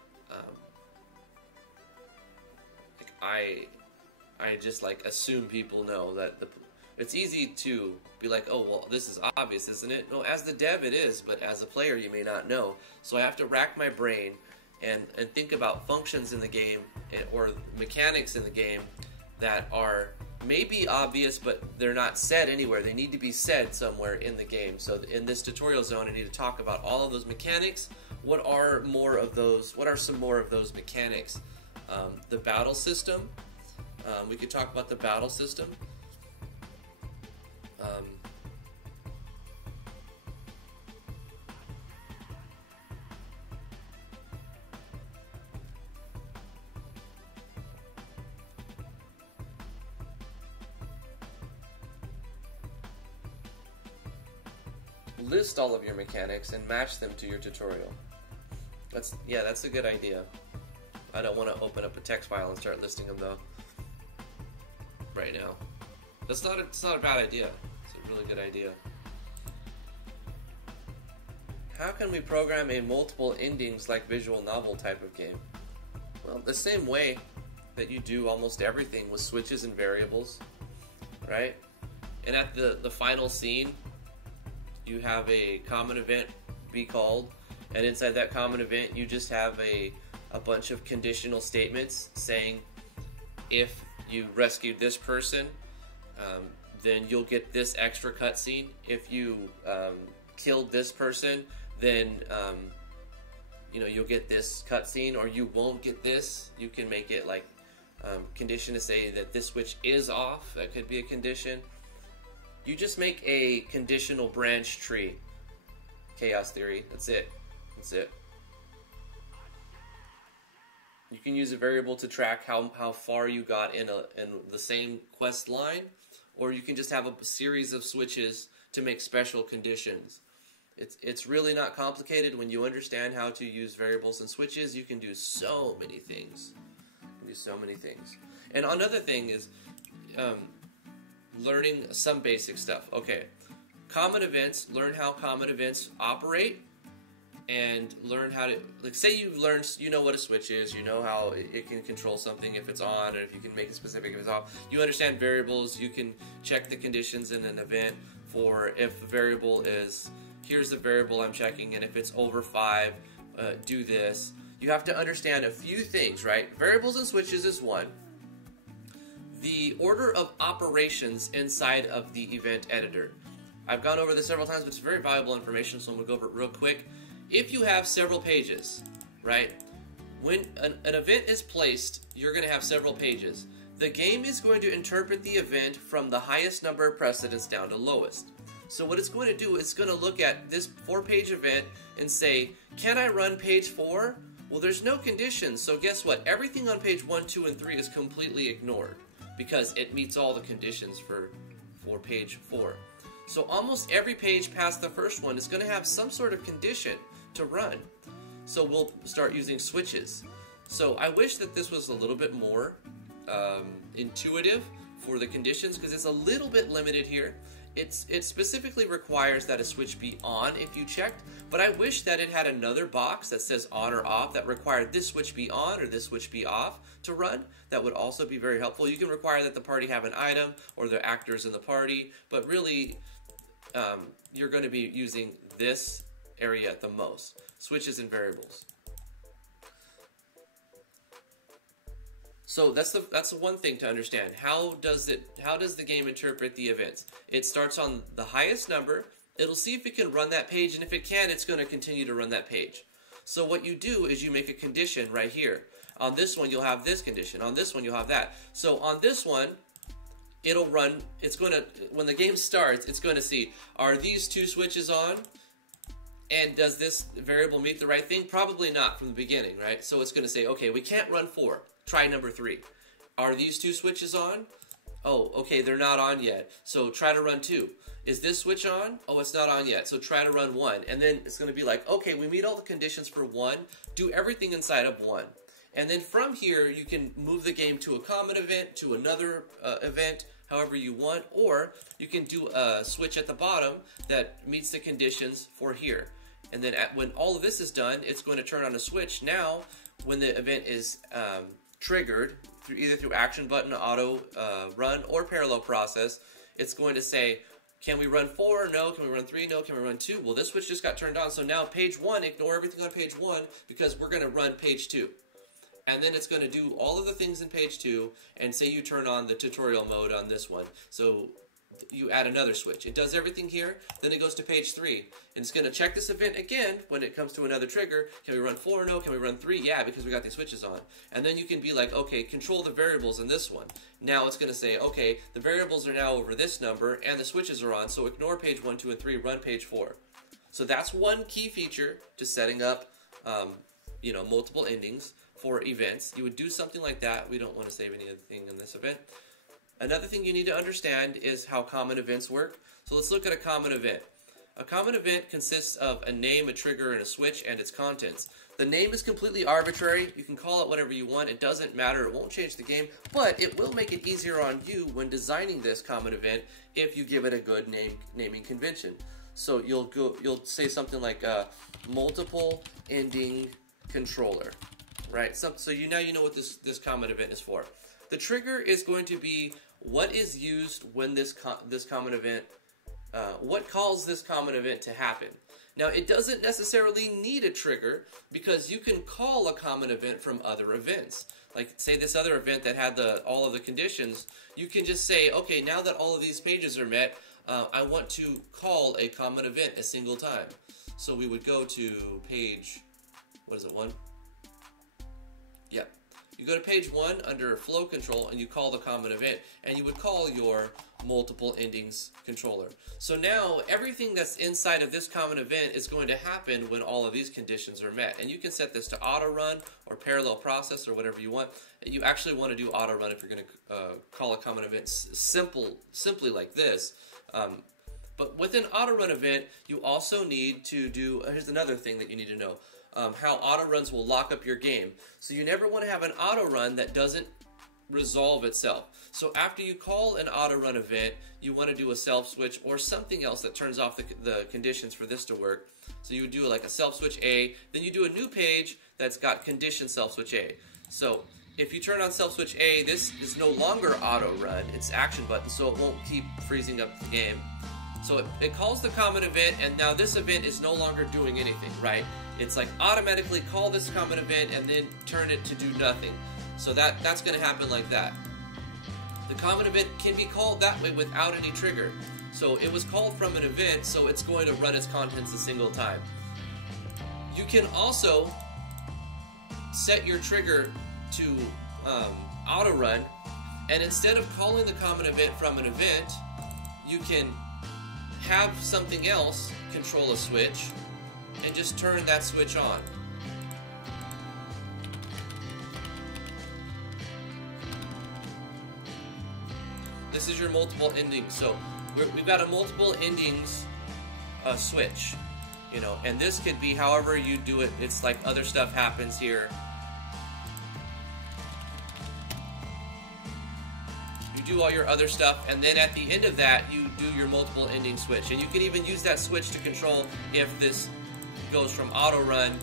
like I just like assume people know that it's easy to be like, oh, well, this is obvious, isn't it? No, as the dev it is, but as a player you may not know. So I have to rack my brain and think about functions in the game or mechanics in the game that are maybe obvious, but they're not said anywhere. They need to be said somewhere in the game. So in this tutorial zone, I need to talk about all of those mechanics. What are more of those? What are some more of those mechanics? The battle system. We could talk about the battle system. List all of your mechanics and match them to your tutorial. That's a good idea. I don't want to open up a text file and start listing them though. Right now. It's not a bad idea. It's a really good idea. How can we program a multiple endings like visual novel type of game? Well, the same way that you do almost everything with switches and variables, right? And at the final scene, you have a common event be called, and inside that common event you just have a bunch of conditional statements saying if you rescued this person, then you'll get this extra cutscene. If you killed this person, then you'll get this cutscene, or you won't get this. You can make it like condition to say that this switch is off. That could be a condition. You just make a conditional branch tree. Chaos theory. That's it. That's it. You can use a variable to track how far you got in the same quest line, or you can just have a series of switches to make special conditions. It's really not complicated. When you understand how to use variables and switches, you can do so many things. You can do so many things. And another thing is learning some basic stuff. Okay, common events. Learn how common events operate, and learn how to, like, say you've learned, you know what a switch is, you know how it can control something if it's on, and if you can make it specific if it's off. You understand variables. You can check the conditions in an event for if a variable is, here's the variable I'm checking, and if it's over 5, do this. you have to understand a few things, right? Variables and switches is one. The order of operations inside of the event editor. I've gone over this several times, but it's very valuable information, so I'm going to go over it real quick. If you have several pages, right? When an event is placed, you're going to have several pages. The game is going to interpret the event from the highest number of precedents down to lowest. So what it's going to do, it's going to look at this 4-page event and say, can I run page 4? Well, there's no conditions, so guess what? Everything on page 1, 2, and 3 is completely ignored because it meets all the conditions for page 4. So almost every page past the first one is going to have some sort of condition to run. So we'll start using switches. So I wish that this was a little bit more intuitive for the conditions because it's a little bit limited here. It specifically requires that a switch be on if you checked, but I wish that it had another box that says on or off that required this switch be on or this switch be off to run. That would also be very helpful. You can require that the party have an item or the actors in the party, but really you're going to be using this area the most. Switches and variables. So that's the one thing to understand. How does the game interpret the events? It starts on the highest number. It'll see if it can run that page, and if it can, it's going to continue to run that page. So what you do is you make a condition right here. On this one, you'll have this condition. On this one, you'll have that. So on this one, it'll run. It's going to, when the game starts, it's going to see, are these 2 switches on? And does this variable meet the right thing? Probably not from the beginning, right? So it's going to say, okay, we can't run 4. Try number 3. Are these 2 switches on? Oh, okay, they're not on yet. So try to run 2. Is this switch on? Oh, it's not on yet. So try to run 1. And then it's going to be like, okay, we meet all the conditions for 1. Do everything inside of 1. And then from here, you can move the game to a common event, to another event, however you want. Or you can do a switch at the bottom that meets the conditions for here. And then when all of this is done, it's going to turn on a switch. Now, when the event is triggered, either through action button, auto run, or parallel process, it's going to say, can we run 4? No. Can we run 3? No. Can we run 2? Well, this switch just got turned on, so now page 1, ignore everything on page 1 because we're going to run page 2. And then it's going to do all of the things in page 2, and say you turn on the tutorial mode on this one. So you add another switch. It does everything here, then it goes to page 3. And it's going to check this event again when it comes to another trigger. Can we run 4? No. Can we run 3? Yeah, because we got these switches on. And then you can be like, okay, control the variables in this one. Now it's going to say, okay, the variables are now over this number, and the switches are on, so ignore page 1, 2, and 3, run page 4. So that's one key feature to setting up, multiple endings for events. You would do something like that. We don't want to save anything in this event. Another thing you need to understand is how common events work. So let's look at a common event. A common event consists of a name, a trigger, and a switch, and its contents. The name is completely arbitrary. You can call it whatever you want. It doesn't matter. It won't change the game, but it will make it easier on you when designing this common event if you give it a good naming convention. So you'll say something like multiple ending controller, right? So now you know what this common event is for. The trigger is going to be what is used when this common event, what calls this common event to happen. Now, it doesn't necessarily need a trigger because you can call a common event from other events. Like, say this other event that had all of the conditions, you can just say, okay, now that all of these pages are met, I want to call a common event a single time. So we would go to page, what is it, 1? Yep. You go to page 1 under flow control and you call the common event, and you would call your multiple endings controller. So now everything that's inside of this common event is going to happen when all of these conditions are met. And you can set this to auto run or parallel process or whatever you want. You actually want to do auto run if you're going to call a common event simply like this. But with an auto run event, you also need to do, here's another thing that you need to know. How auto runs will lock up your game. So you never want to have an auto run that doesn't resolve itself. So after you call an auto run event, you want to do a self switch or something else that turns off the conditions for this to work. So you would do like a self switch A, then you do a new page that's got condition self switch A. So if you turn on self switch A, this is no longer auto run, it's action button, so it won't keep freezing up the game. So it calls the common event, and now this event is no longer doing anything, right? it's like automatically call this common event and then turn it to do nothing. So that's going to happen like that. The common event can be called that way without any trigger. So it was called from an event, so it's going to run its contents a single time. You can also set your trigger to auto run, and instead of calling the common event from an event, you can have something else control a switch and just turn that switch on. This is your multiple endings. So we've got a multiple endings switch, you know, and this could be however you do it. It's like other stuff happens here. You do all your other stuff, and then at the end of that, you do your multiple ending switch. And you can even use that switch to control if this goes from auto run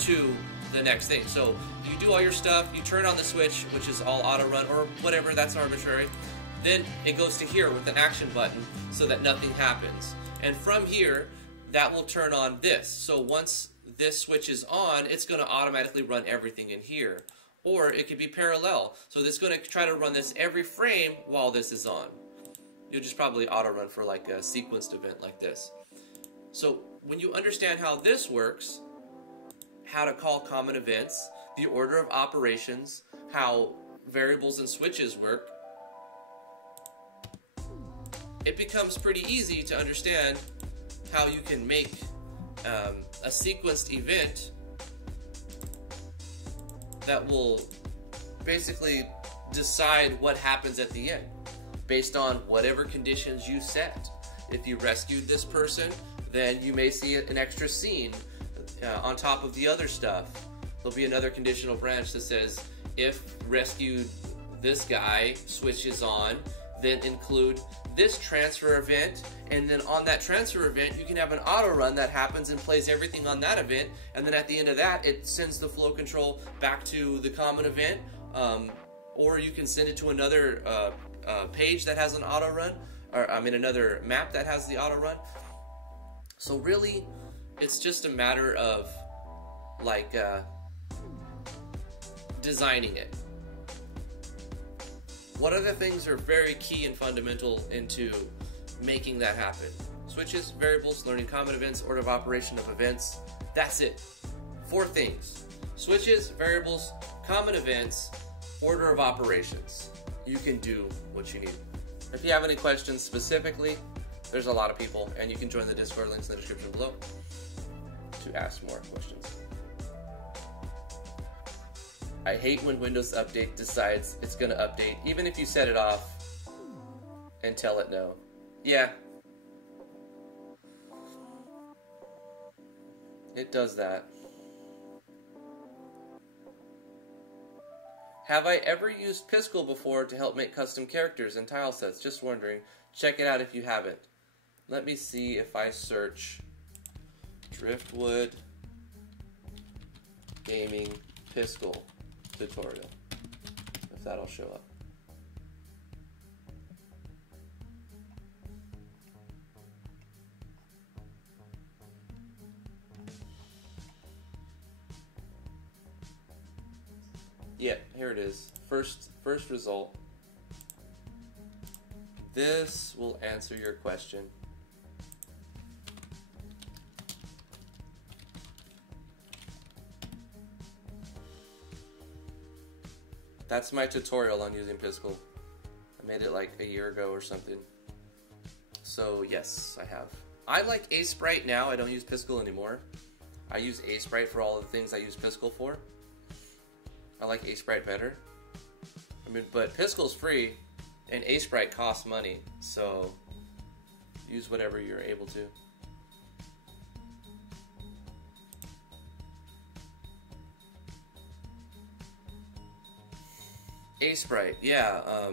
to the next thing. So you do all your stuff, you turn on the switch, which is all auto run or whatever, that's arbitrary. Then it goes to here with an action button so that nothing happens. And from here, that will turn on this. So once this switch is on, it's going to automatically run everything in here. Or it could be parallel. So it's going to try to run this every frame while this is on. You'll just probably auto run for like a sequenced event like this. So when you understand how this works, how to call common events, the order of operations, how variables and switches work, it becomes pretty easy to understand how you can make a sequenced event that will basically decide what happens at the end based on whatever conditions you set. If you rescued this person, then you may see an extra scene on top of the other stuff. There'll be another conditional branch that says if rescued this guy switches on, then include this transfer event, and then on that transfer event you can have an auto run that happens and plays everything on that event, and then at the end of that it sends the flow control back to the common event, or you can send it to another page that has an auto run, or I mean another map that has the auto run. So really it's just a matter of like designing it. What other things are very key and fundamental into making that happen? Switches, variables, learning common events, order of operation of events. That's it. 4 things. Switches, variables, common events, order of operations. You can do what you need. If you have any questions specifically, there's a lot of people, and you can join the Discord, links in the description below, to ask more questions. I hate when Windows Update decides it's going to update, even if you set it off and tell it no. Yeah. It does that. Have I ever used Piskel before to help make custom characters and tile sets? Just wondering. Check it out if you haven't. Let me see if I search Driftwood Gaming Piskel tutorial, if that'll show up. Yeah, here it is. First result. This will answer your question. That's my tutorial on using Piskel. I made it like a year ago or something. So yes, I have. I like A-Sprite now. I don't use Piskel anymore. I use A-Sprite for all the things I use Piskel for. I like A-Sprite better. I mean, but Piskel's free, and A-Sprite costs money, so use whatever you're able to. A-Sprite, yeah,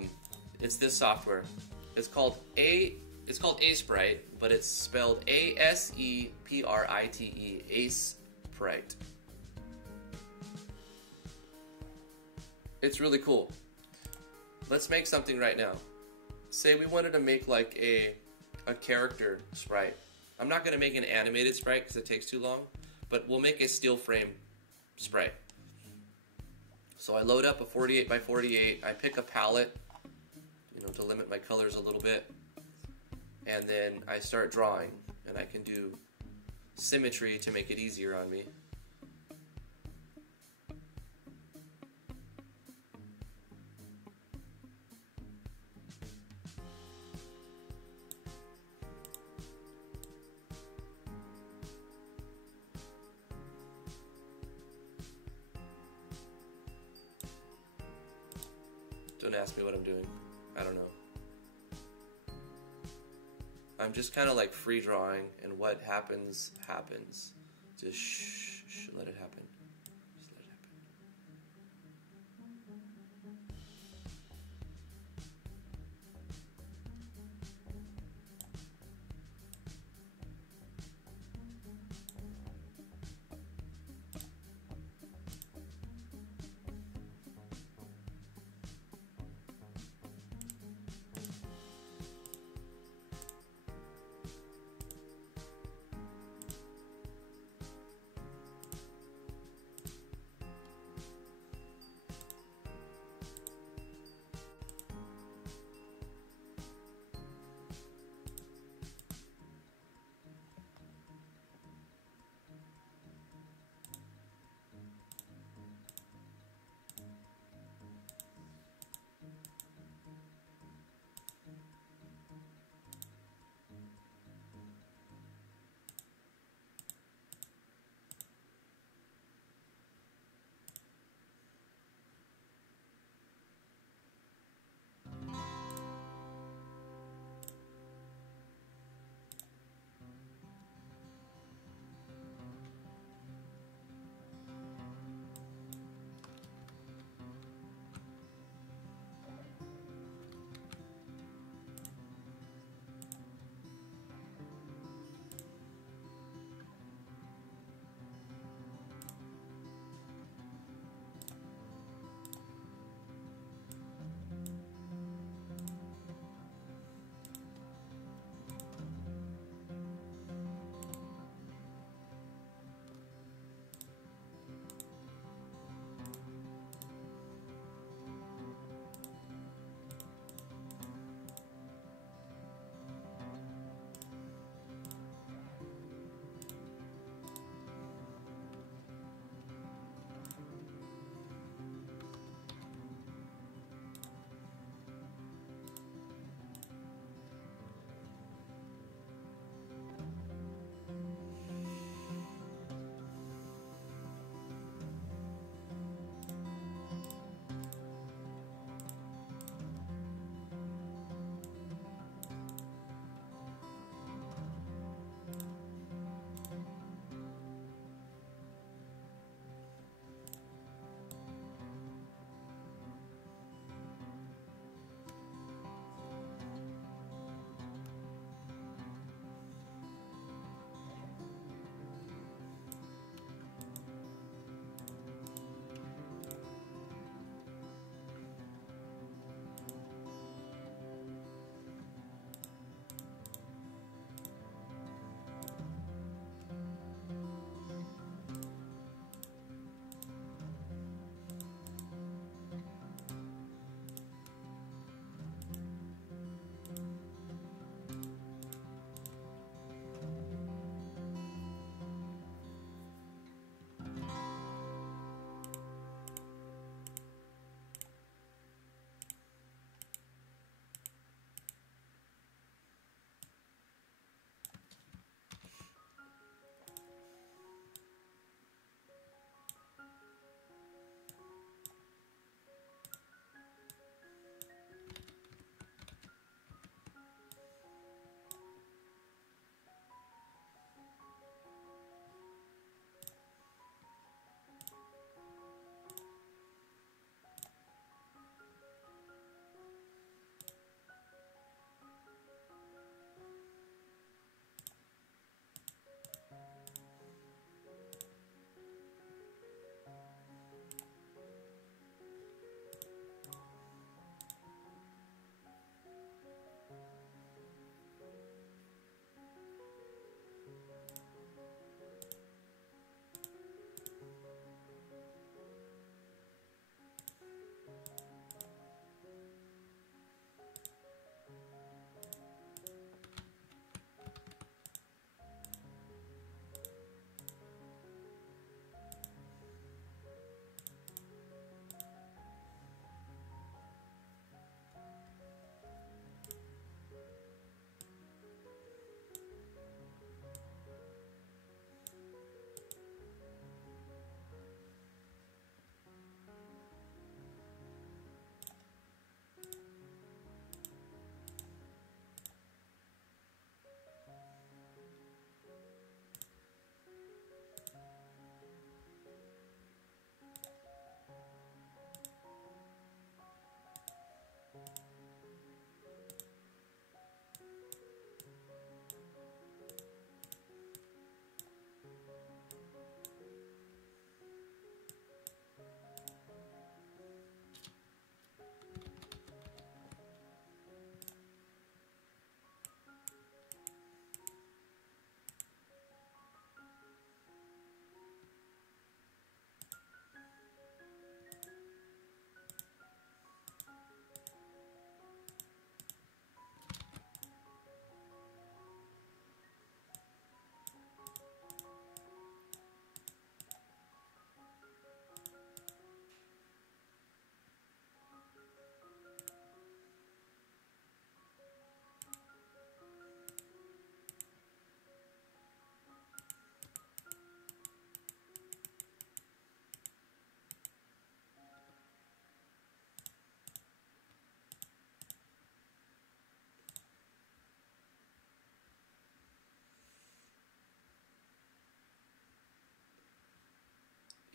it's this software. It's called A-Sprite, but it's spelled A-S-E-P-R-I-T-E, A-Sprite. It's really cool. Let's make something right now. Say we wanted to make like a character sprite. I'm not going to make an animated sprite because it takes too long, but we'll make a steel frame spray. So I load up a 48 by 48, I pick a palette, you know, to limit my colors a little bit, and then I start drawing, and I can do symmetry to make it easier on me. Don't ask me what I'm doing. I don't know. I'm just kind of like free drawing, and what happens, happens. Just shh, let it happen. Just let it happen.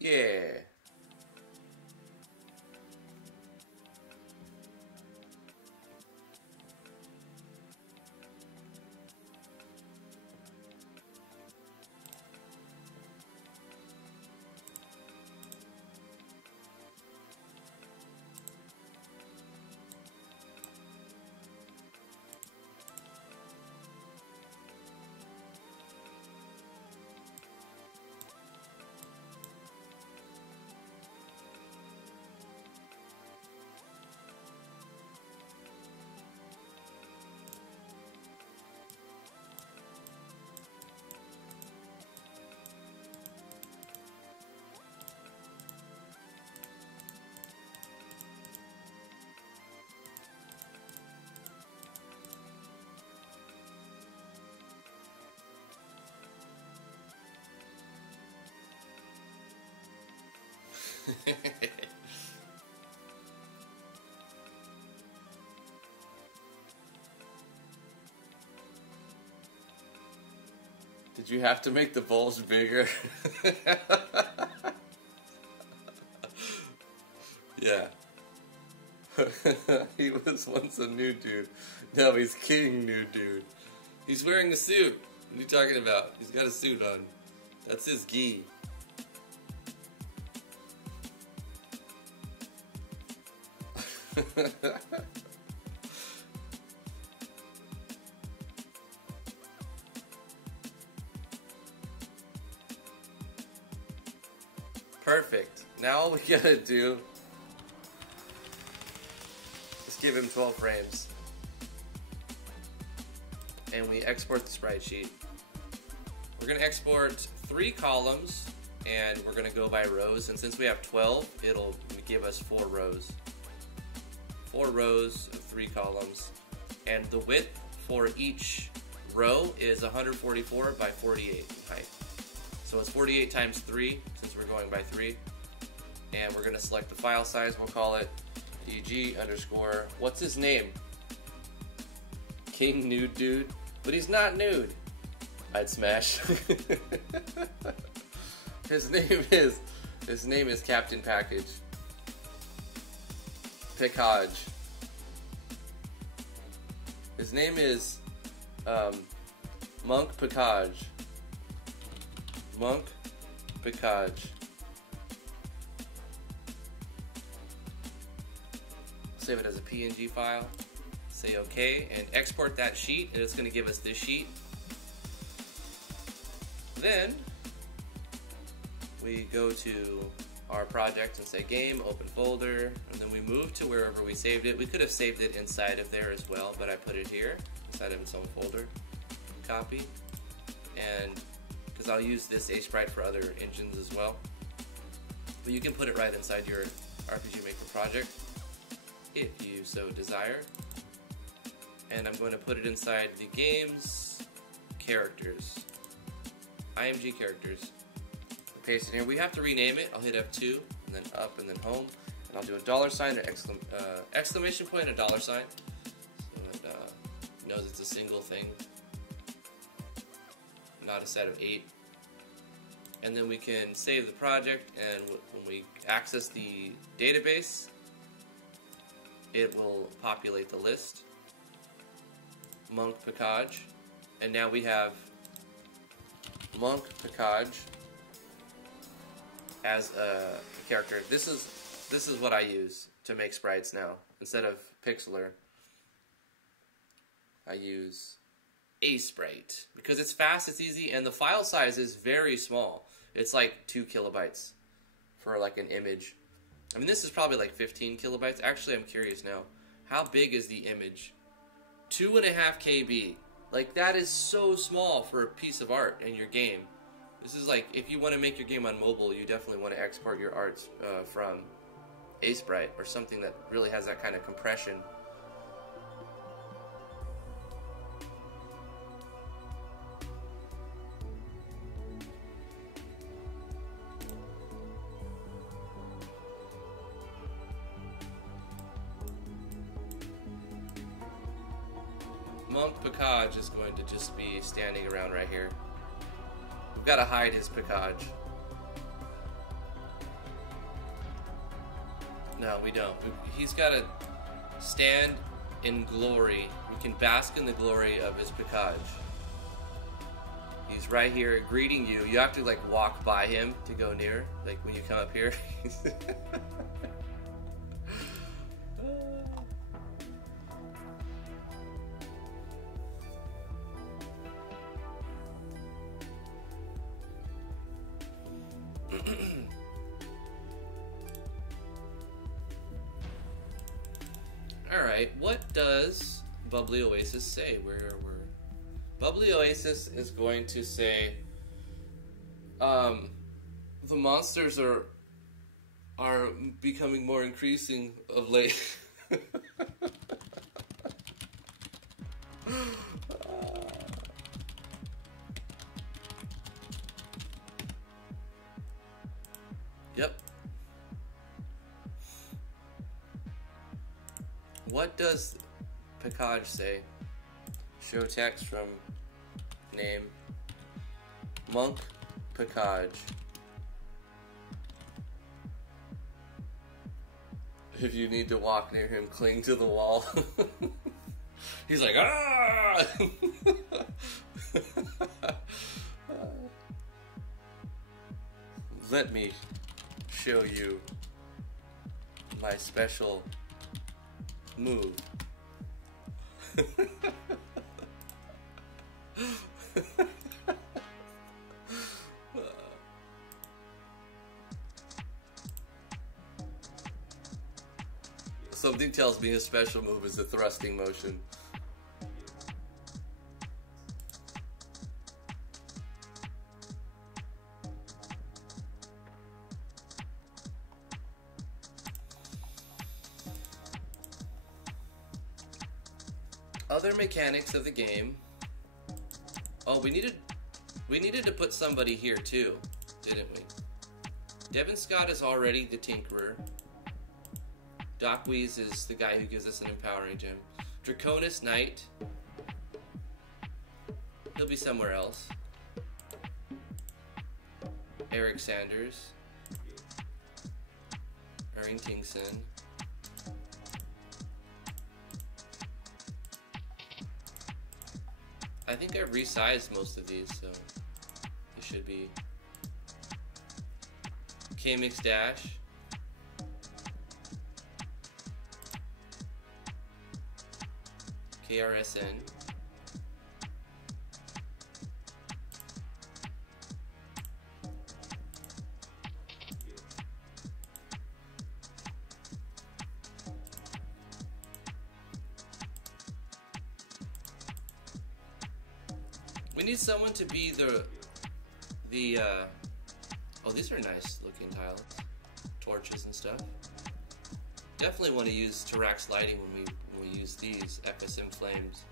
Yeah. Did you have to make the bowls bigger? Yeah. He was once a new dude. Now he's king new dude. He's wearing a suit. What are you talking about? He's got a suit on. That's his gi. Perfect. Now all we gotta do is give him 12 frames. And we export the sprite sheet. We're gonna export 3 columns and we're gonna go by rows. And since we have 12, it'll give us 4 rows. 4 rows of 3 columns, and the width for each row is 144 by 48 in height. So it's 48 times 3 since we're going by 3, and we're gonna select the file size. We'll call it PG underscore. What's his name? King Nude Dude, but he's not nude. I'd smash. His name is Captain Package. Package. His name is Monk Package. Monk Package. Save it as a PNG file. Say OK and export that sheet, and it's going to give us this sheet. Then we go to our project and say game, open folder, and then we move to wherever we saved it. We could have saved it inside of there as well, but I put it here inside of its own folder. Copy, and because I'll use this A-Sprite for other engines as well. But you can put it right inside your RPG Maker project if you so desire. And I'm going to put it inside the game's characters, IMG characters. Paste it here. We have to rename it. I'll hit F2 and then up and then home, and I'll do a $sign or exclamation point, a $sign, so it knows it's a single thing, not a set of 8. And then we can save the project, and when we access the database, it will populate the list. Monk Package, and now we have Monk Package as a character. This is what I use to make sprites now. Instead of Pixlr, I use A-Sprite because it's fast, it's easy, and the file size is very small. It's like 2 kilobytes for like an image. I mean, this is probably like 15 kilobytes. Actually, I'm curious now. How big is the image? 2.5 KB. Like, that is so small for a piece of art in your game. This is like, if you want to make your game on mobile, you definitely want to export your arts from A-Sprite or something that really has that kind of compression. Monk Package is going to just be standing around right here. We've got to hide his package. No, we don't. He's got to stand in glory. We can bask in the glory of his Picage. He's right here greeting you. You have to like walk by him to go near. Like when you come up here. Alright, what does Bubbly Oasis say? Bubbly Oasis is going to say, the monsters are becoming more increasing of late. Yep. What does Picage say? Show text from name Monk Picage. If you need to walk near him, cling to the wall. He's like, ah! Let me show you my special move. Something tells me his special move is a thrusting motion. Other mechanics of the game. Oh, we needed to put somebody here too, didn't we? Devin Scott is already the Tinkerer. Doc Weeze is the guy who gives us an empowering gem. Draconis Knight. He'll be somewhere else. Eric Sanders. Erringtingson. I think I've resized most of these, so it should be K-Mix Dash. KRSN. We need someone to be the oh, these are nice looking tiles. Torches and stuff. Definitely want to use Tarax lighting when we use these FSM flames,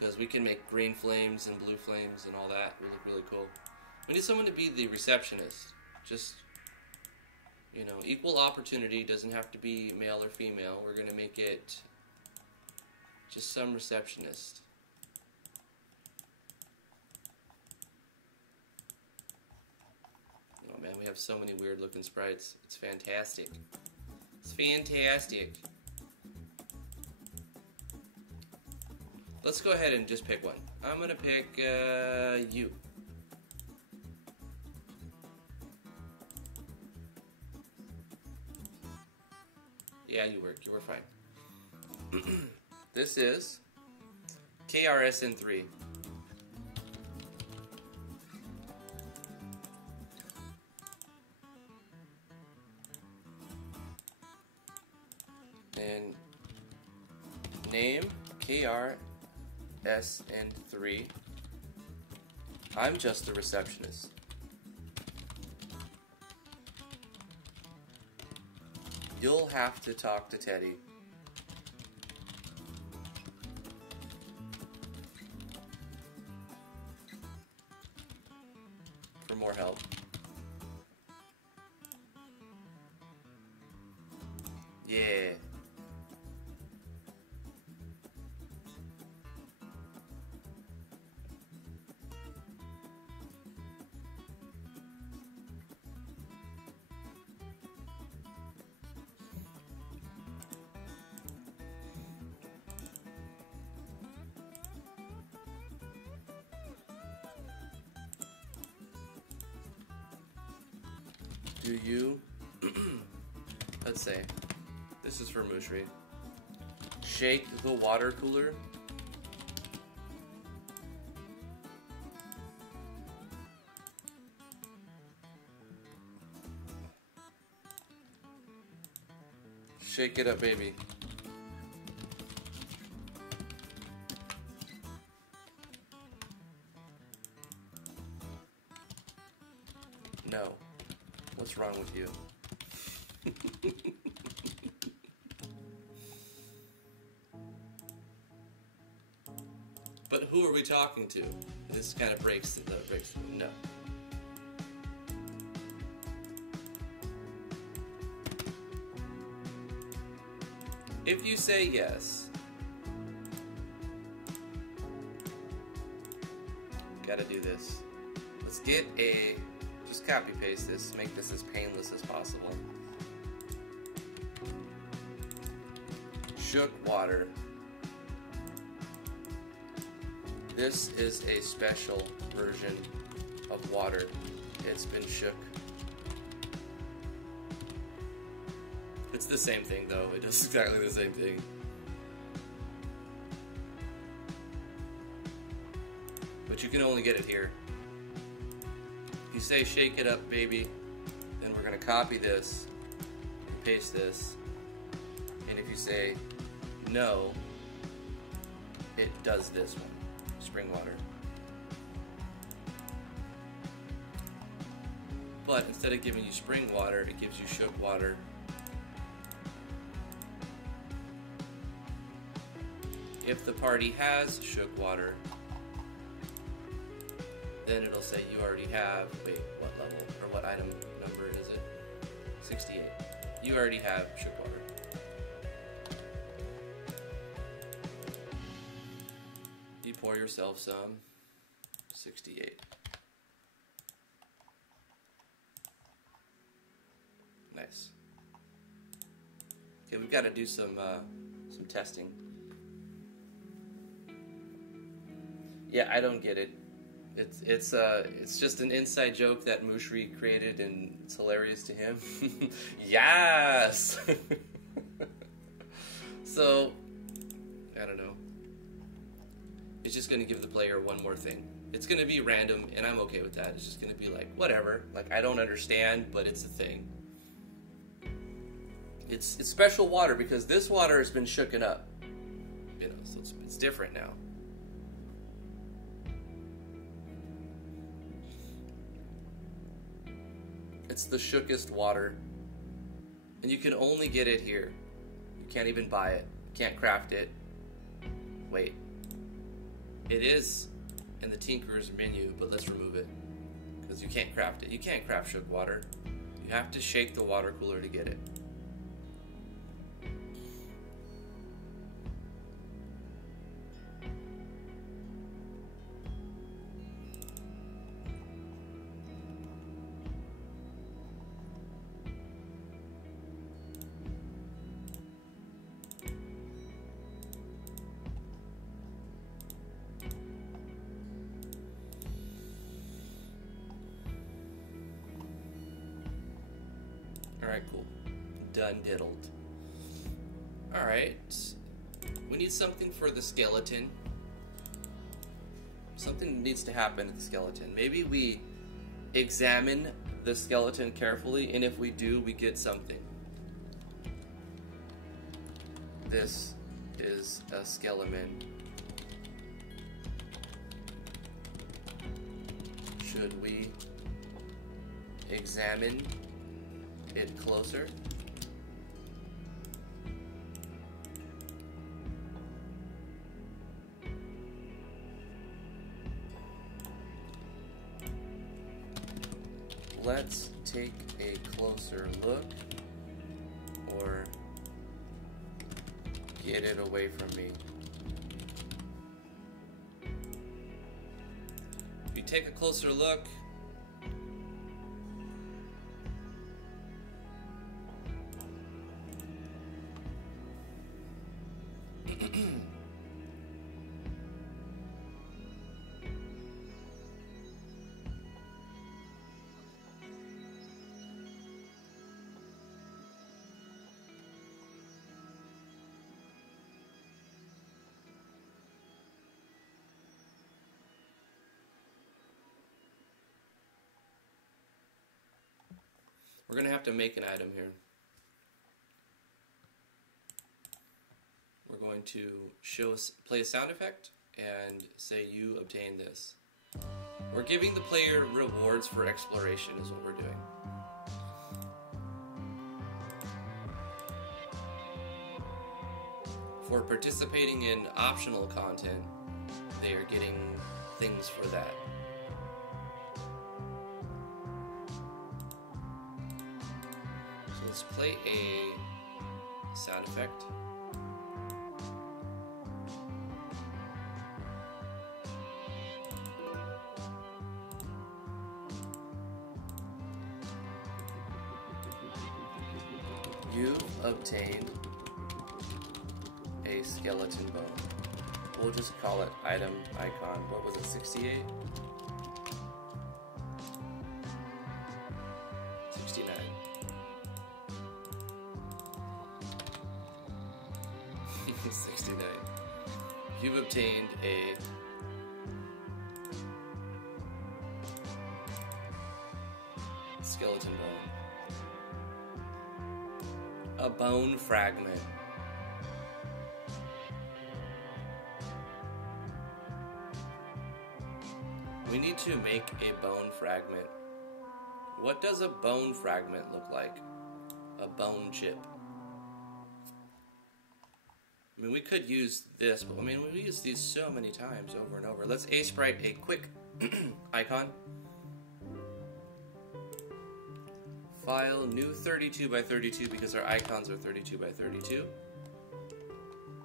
because we can make green flames and blue flames and all that. It would look really cool. We need someone to be the receptionist. Just, you know, equal opportunity. Doesn't have to be male or female. We're gonna make it just some receptionist. Oh man, we have so many weird looking sprites. It's fantastic. It's fantastic. Let's go ahead and just pick one. I'm gonna pick you. Yeah, you work. You were fine. This is KRSN3. And name KRSN3. I'm just the receptionist. You'll have to talk to Teddy. For more help. Yeah. Do you, let's say, this is for Mushri, shake the water cooler? Shake it up, baby. No. What's wrong with you? But who are we talking to? This kind of breaks the no. If you say yes, gotta do this. Let's get a, just copy paste this, make this as painless as possible. Shook water. This is a special version of water. It's been shook. It's the same thing though, it does exactly the same thing. But you can only get it here. If you say shake it up, baby, then we're gonna copy this and paste this. And if you say no, it does this one, spring water. But instead of giving you spring water, it gives you shook water. If the party has shook water, then it'll say you already have, wait, what level, or what item number is it? 68. You already have shook water. You pour yourself some, 68. Nice. Okay, we've got to do some testing. Yeah, I don't get it. It's just an inside joke that Mushri created, and it's hilarious to him. Yes. So, I don't know. It's just gonna give the player one more thing. It's gonna be random, and I'm okay with that. It's just gonna be like whatever. Like I don't understand, but it's a thing. It's special water because this water has been shooken up. You know, so it's different now. It's the shookest water. And you can only get it here. You can't even buy it. You can't craft it. Wait. It is in the Tinkerer's menu, but let's remove it. Because you can't craft it. You can't craft shook water. You have to shake the water cooler to get it. Alright, cool. Done diddled. Alright. We need something for the skeleton. Something needs to happen to the skeleton. Maybe we examine the skeleton carefully, and if we do, we get something. This is a skeleton. Should we examine it closer? Let's take a closer look, or get it away from me. If you take a closer look, We're gonna have to make an item here. We're going to play a sound effect and say you obtain this. We're giving the player rewards for exploration is what we're doing. For participating in optional content, they are getting things for that. So let's play a sound effect. You've obtained a skeleton bone. We'll just call it item icon. What was it, 68? 69. You've obtained a skeleton bone. A bone fragment. We need to make a bone fragment. What does a bone fragment look like? A bone chip. I mean, we could use this, but I mean, we use these so many times over and over. Let's sprite a quick icon. File, new 32 by 32 because our icons are 32 by 32.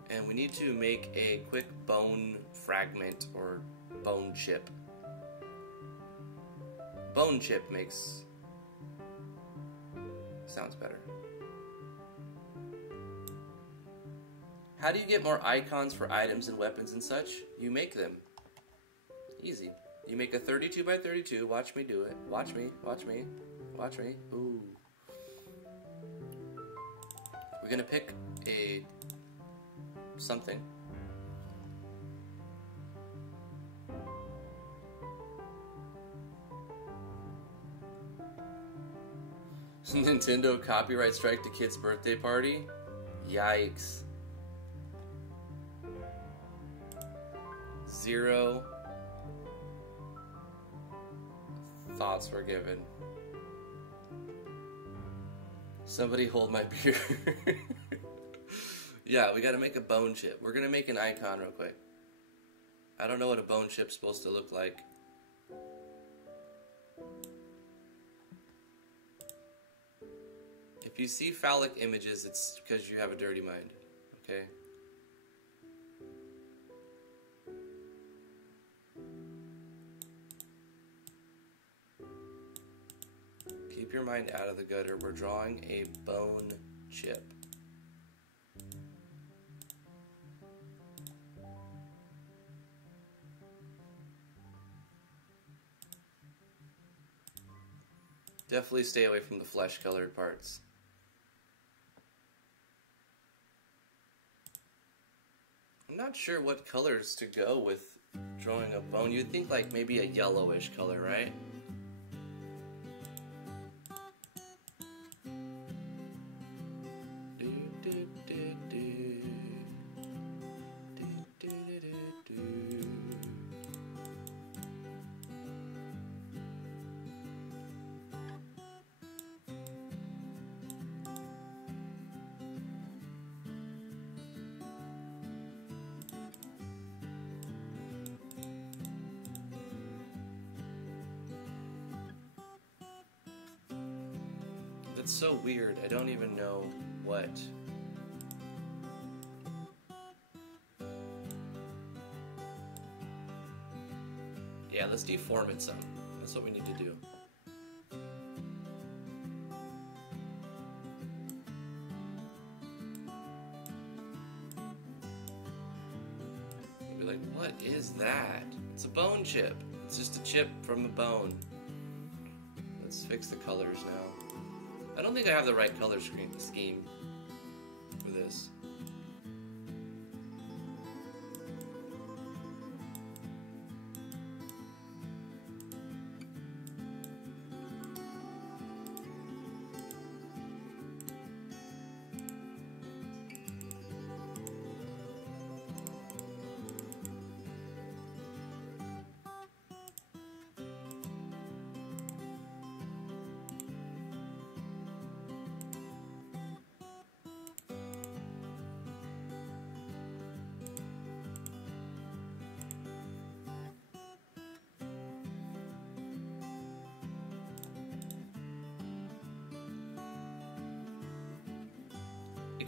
And we need to make a quick bone fragment or bone chip. Bone chip sounds better. How do you get more icons for items and weapons and such? You make them. Easy. You make a 32 by 32. Watch me do it. Watch me. Watch me. Watch me. Ooh. We're gonna pick a something. Nintendo copyright strike to kid's birthday party? Yikes. 0 thoughts were given. Somebody hold my beer. Yeah, we gotta make a bone chip. We're gonna make an icon real quick. I don't know what a bone chip's supposed to look like. If you see phallic images, it's because you have a dirty mind, okay? Keep your mind out of the gutter. We're drawing a bone chip. Definitely stay away from the flesh-colored parts. I'm not sure what colors to go with drawing a bone. You'd think like maybe a yellowish color, right? That's so weird. I don't even know what. Yeah, let's deform it some. That's what we need to do. Be like, what is that? It's a bone chip. It's just a chip from a bone. Let's fix the colors now. I don't think I have the right color scheme for this.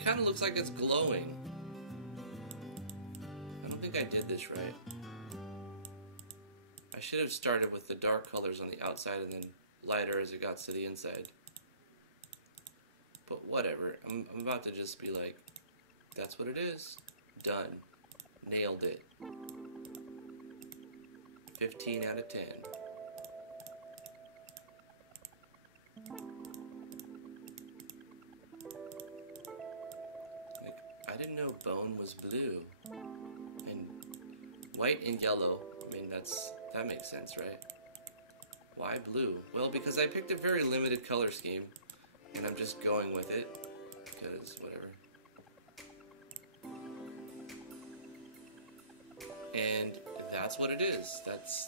it kind of looks like it's glowing. I don't think I did this right. I should have started with the dark colors on the outside and then lighter as it got to the inside. But whatever, I'm about to just be like, that's what it is. Done. Nailed it. 15 out of 10. Like, I didn't know bone was blue. And white and yellow, I mean, that makes sense, right? Why blue? Well, because I picked a very limited color scheme, and I'm just going with it, because whatever. And that's what it is.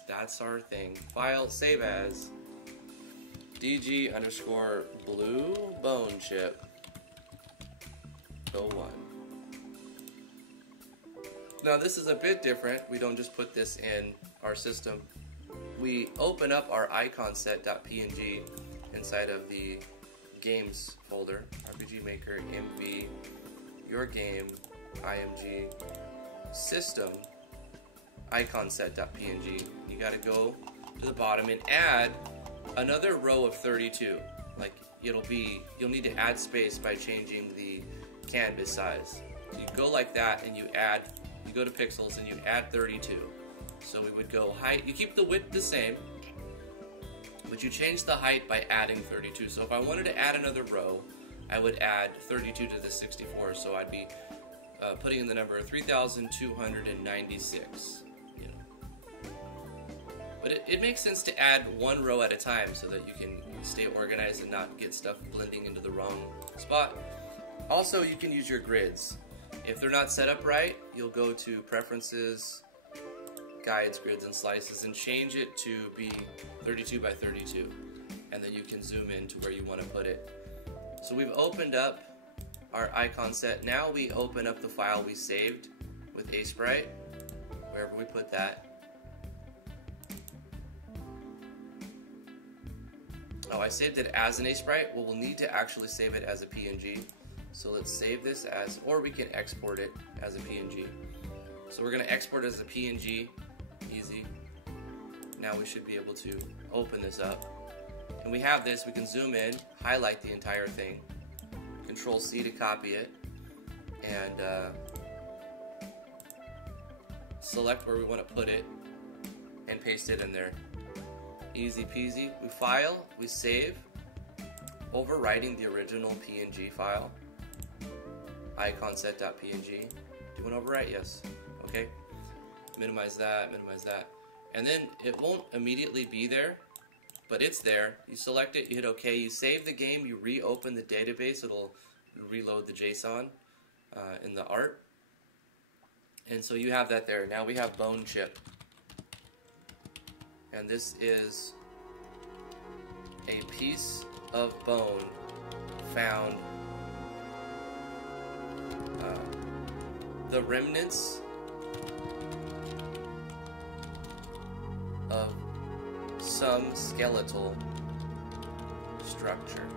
That's our thing. File, save as DG_blue bone chip 01. Now this is a bit different. We don't just put this in our system. We open up our iconset.png inside of the games folder, RPG Maker, MV, your game, IMG, system, iconset.png. You gotta go to the bottom and add another row of 32. Like you'll need to add space by changing the canvas size. So you go like that and you go to pixels and you add 32. So we would go height, you keep the width the same, but you change the height by adding 32. So if I wanted to add another row, I would add 32 to the 64. So I'd be putting in the number 3,296. You know. But it makes sense to add one row at a time so that you can stay organized and not get stuff blending into the wrong spot. Also, you can use your grids. If they're not set up right, you'll go to Preferences, Guides, Grids, and Slices and change it to be 32 by 32. And then you can zoom in to where you want to put it. So we've opened up our icon set. Now we open up the file we saved with Sprite, wherever we put that. Oh, I saved it as an Sprite. Well, we'll need to actually save it as a PNG. So let's save this as, or we can export it as a PNG. So we're going to export it as a PNG. Easy. Now we should be able to open this up. And we have this, we can zoom in, highlight the entire thing, Control C to copy it, and select where we want to put it, and paste it in there. Easy peasy. We file, we save, overwriting the original PNG file, iconset.png. Do you want to overwrite? Yes. Okay. Minimize that, and then it won't immediately be there, but it's there. You select it, you hit OK, you save the game, you reopen the database, it'll reload the JSON in the art, and so you have that there. Now we have bone chip, and this is a piece of bone found, the remnants of some skeletal structure.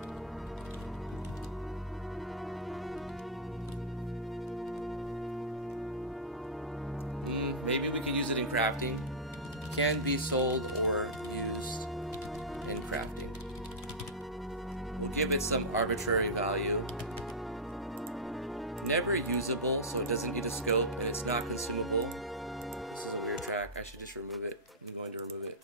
Maybe we could use it in crafting. Can be sold or used in crafting. We'll give it some arbitrary value. Never usable, so it doesn't get a scope, and it's not consumable. This is a weird track. I should just remove it. I'm going to remove it.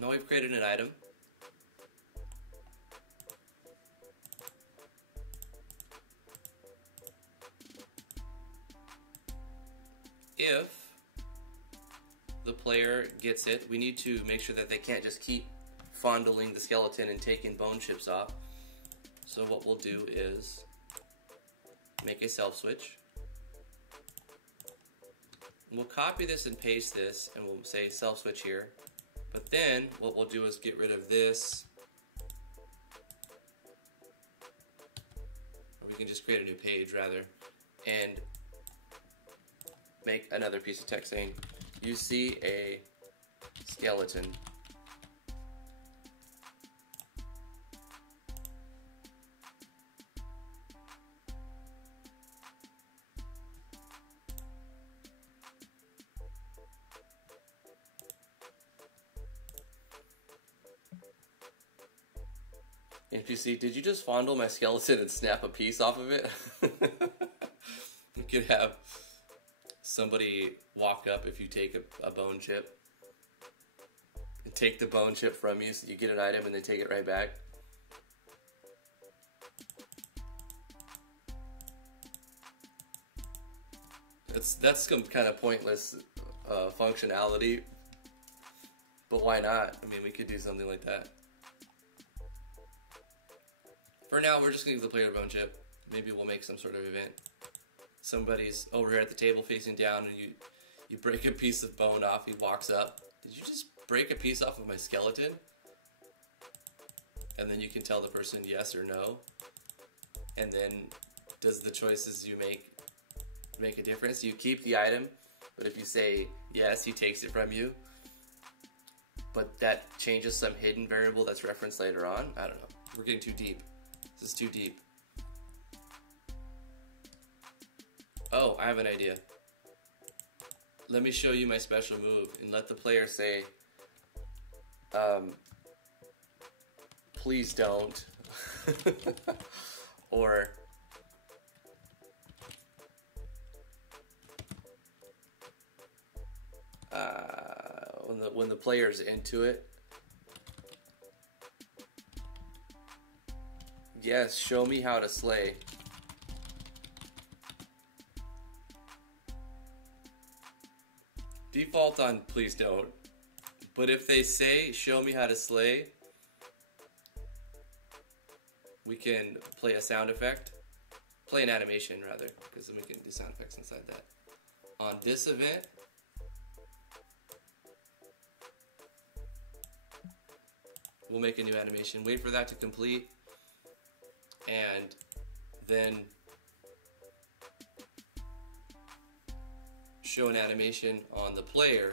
Now we've created an item. If the player gets it, we need to make sure that they can't just keep fondling the skeleton and taking bone chips off. So what we'll do is make a self switch. We'll copy this and paste this, and we'll say self switch here. But then what we'll do is get rid of this. Or we can just create a new page rather. And make another piece of text saying, you see a skeleton. If you see, did you just fondle my skeleton and snap a piece off of it? You could have somebody walk up if you take a bone chip and take the bone chip from you, so you get an item and then take it right back. That's some kind of pointless functionality, but why not? I mean, we could do something like that. For now, we're just going to give the player a bone chip. Maybe we'll make some sort of event. Somebody's over here at the table facing down, and you break a piece of bone off. He walks up. Did you just break a piece off of my skeleton? And then you can tell the person yes or no. And then does the choices you make a difference? You keep the item, but if you say yes, he takes it from you. But that changes some hidden variable that's referenced later on. I don't know. We're getting too deep. This is too deep. Oh, I have an idea. Let me show you my special move and let the player say, please don't. Or, when the player's into it, yes, show me how to slay. Default on please don't. But if they say show me how to slay, we can play a sound effect. Play an animation rather, because then we can do sound effects inside that. On this event, we'll make a new animation. Wait for that to complete. And then show an animation on the player.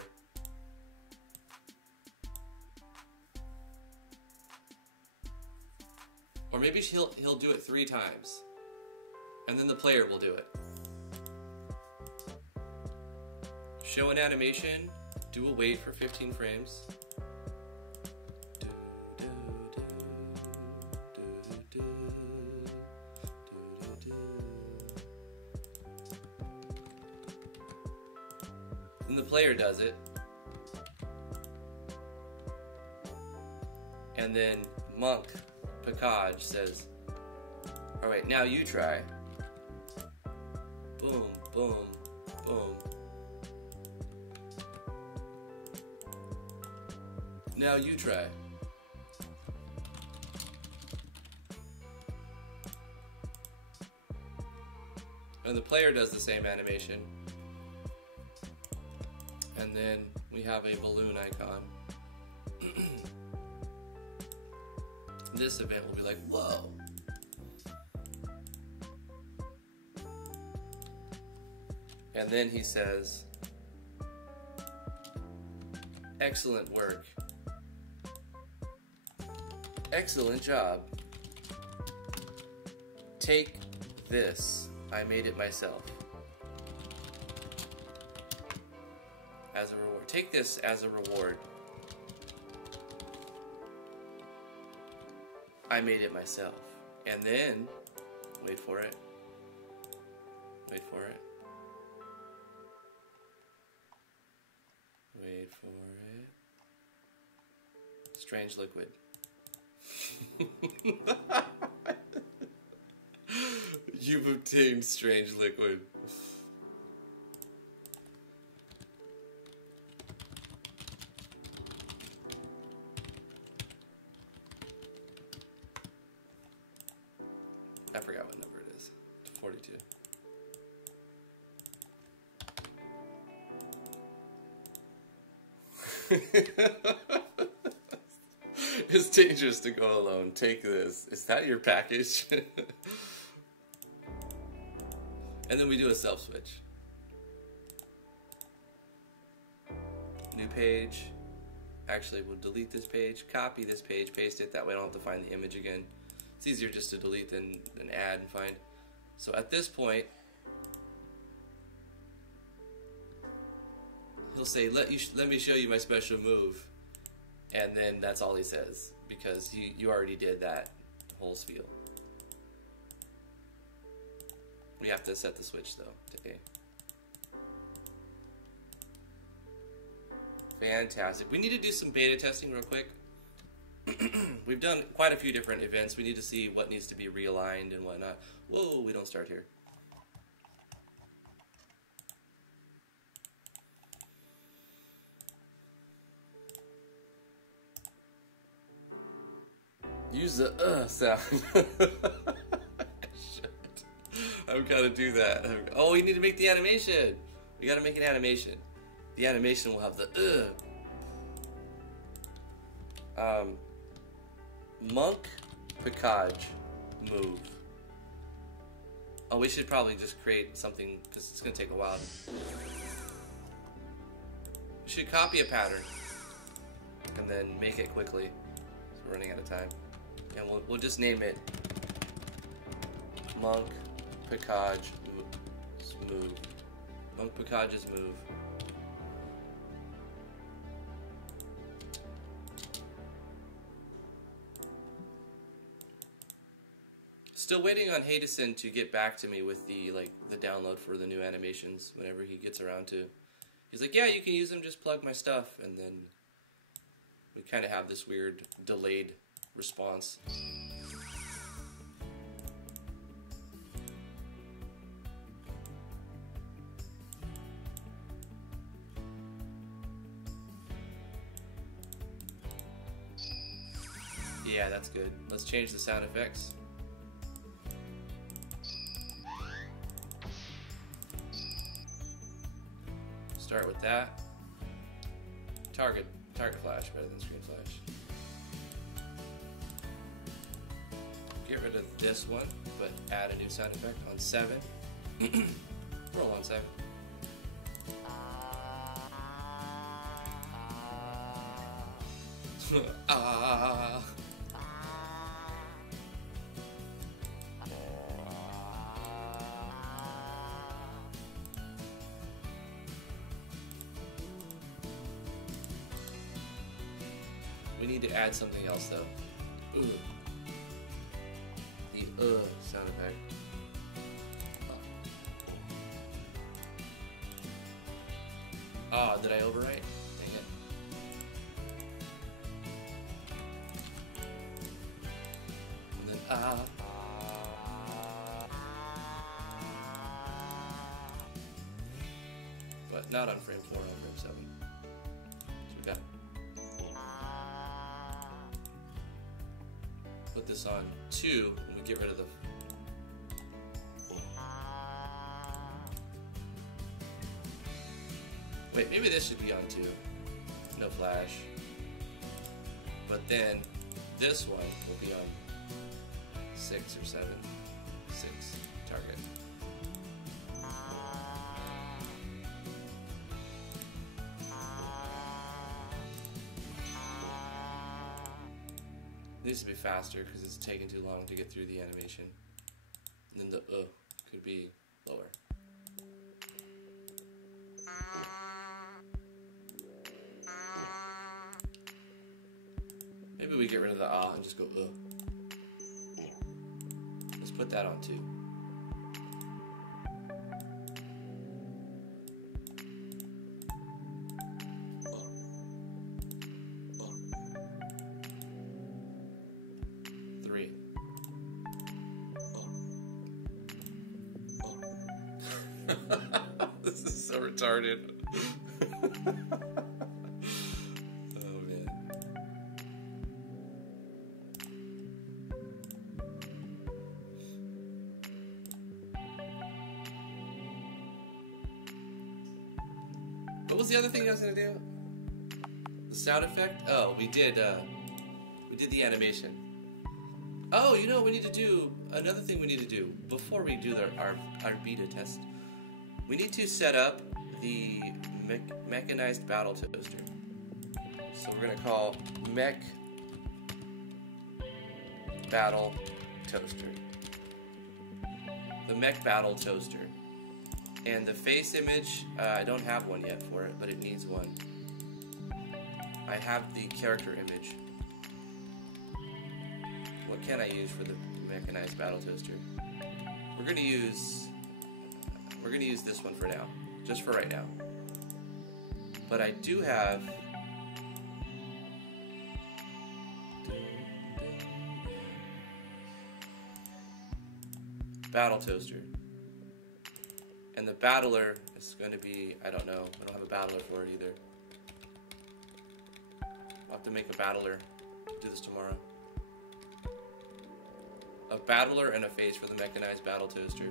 Or maybe he'll do it 3 times. And then the player will do it. Show an animation, do a wait for 15 frames. Then the player does it. And then Monk Pacaj says, alright, now you try. Boom, boom, boom. Now you try. And the player does the same animation. And then we have a balloon icon. This event will be like, whoa. And then he says, excellent work. Excellent job. Take this. I made it myself. As a reward. Take this as a reward. I made it myself. And then, wait for it. Wait for it. Wait for it. Strange liquid. You've obtained strange liquid. I forgot what number it is. 42. It's dangerous to go alone. Take this. Is that your package? And then we do a self switch. New page. Actually, we'll delete this page, copy this page, paste it. That way I don't have to find the image again. It's easier just to delete than add and find. So at this point, he'll say, let me show you my special move. And then that's all he says, because you already did that whole spiel. We have to set the switch, though, to A. Fantastic. We need to do some beta testing real quick. We've done quite a few different events. We need to see what needs to be realigned and whatnot. Whoa, we don't start here. Use the sound. Shit. I've got to do that. Oh, we need to make the animation. We got to make an animation. The animation will have the Monk Picage move. Oh, we should probably just create something because it's going to take a while. We should copy a pattern and then make it quickly. So we're running out of time. And we'll just name it Monk Picage's move. Monk Picage's move. Still waiting on Hatepool to get back to me with the download for the new animations whenever he gets around to. He's like, yeah, you can use them, just plug my stuff, and then we kind of have this weird delayed response. Yeah, that's good. Let's change the sound effects. Start with that. Target flash better than screen flash. Get rid of this one, but add a new sound effect on 7. Roll on 7. Ah. We need to add something else though. Ooh. The sound effect. Oh, did I overwrite? Dang it. And then but not on frame 4, on frame 7. So we got put this on 2 and we get rid of the wait, maybe this should be on 2. No flash. But then this one will be on 6 or 7. 6 target. It needs to be faster because it's taking too long to get through the animation. And then the could be lower. Maybe we get rid of the and just go Let's put that on 2. This is so retarded. Oh man. What was the other thing I was gonna do? The sound effect? Oh, we did the animation. Oh, you know, we need to do another thing. We need to do before we do our beta test. We need to set up the Mechanized Battle Toaster. So we're gonna call Mech Battle Toaster. The Mech Battle Toaster. And the face image, I don't have one yet for it, but it needs one. I have the character image. What can I use for the Mechanized Battle Toaster? We're gonna use this one for now, just for right now. But I do have Battle Toaster. And the battler is going to be, I don't know. I don't have a battler for it either. I'll have to make a battler. I'll do this tomorrow. A battler and a face for the Mechanized Battle Toaster.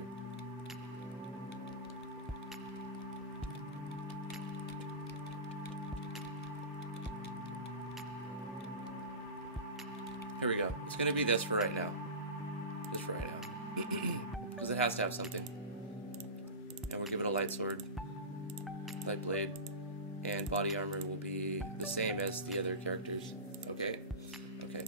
Here we go. It's going to be this for right now. Just for right now. Because it has to have something. And we'll give it a light sword, light blade, and body armor will be the same as the other characters. Okay? Okay.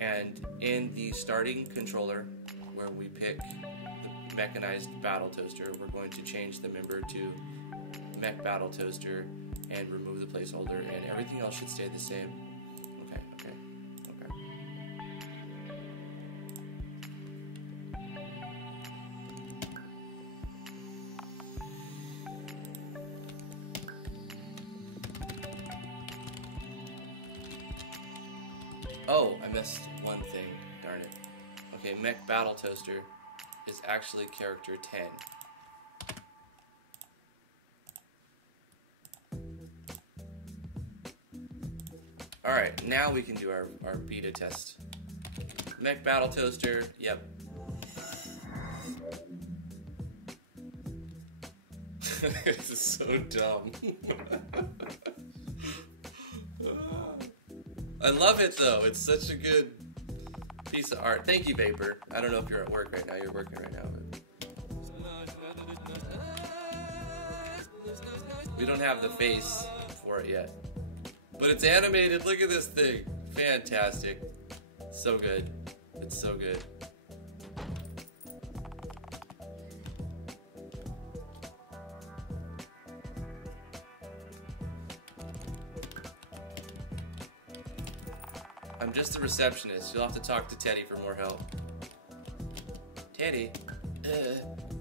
And in the starting controller, where we pick the Mechanized Battle Toaster, we're going to change the member to Mech Battle Toaster and remove the placeholder, and everything else should stay the same. Okay, okay, okay. Oh, I missed one thing. Darn it. Okay, Mech Battle Toaster is actually character 10. Alright, now we can do our beta test. Mech Battle Toaster, yep. This is so dumb. I love it though, it's such a good piece of art. Thank you, Vapor. I don't know if you're at work right now, you're working right now. But... we don't have the face for it yet. But it's animated, look at this thing. Fantastic. So good. It's so good. I'm just a receptionist. You'll have to talk to Teddy for more help. Teddy,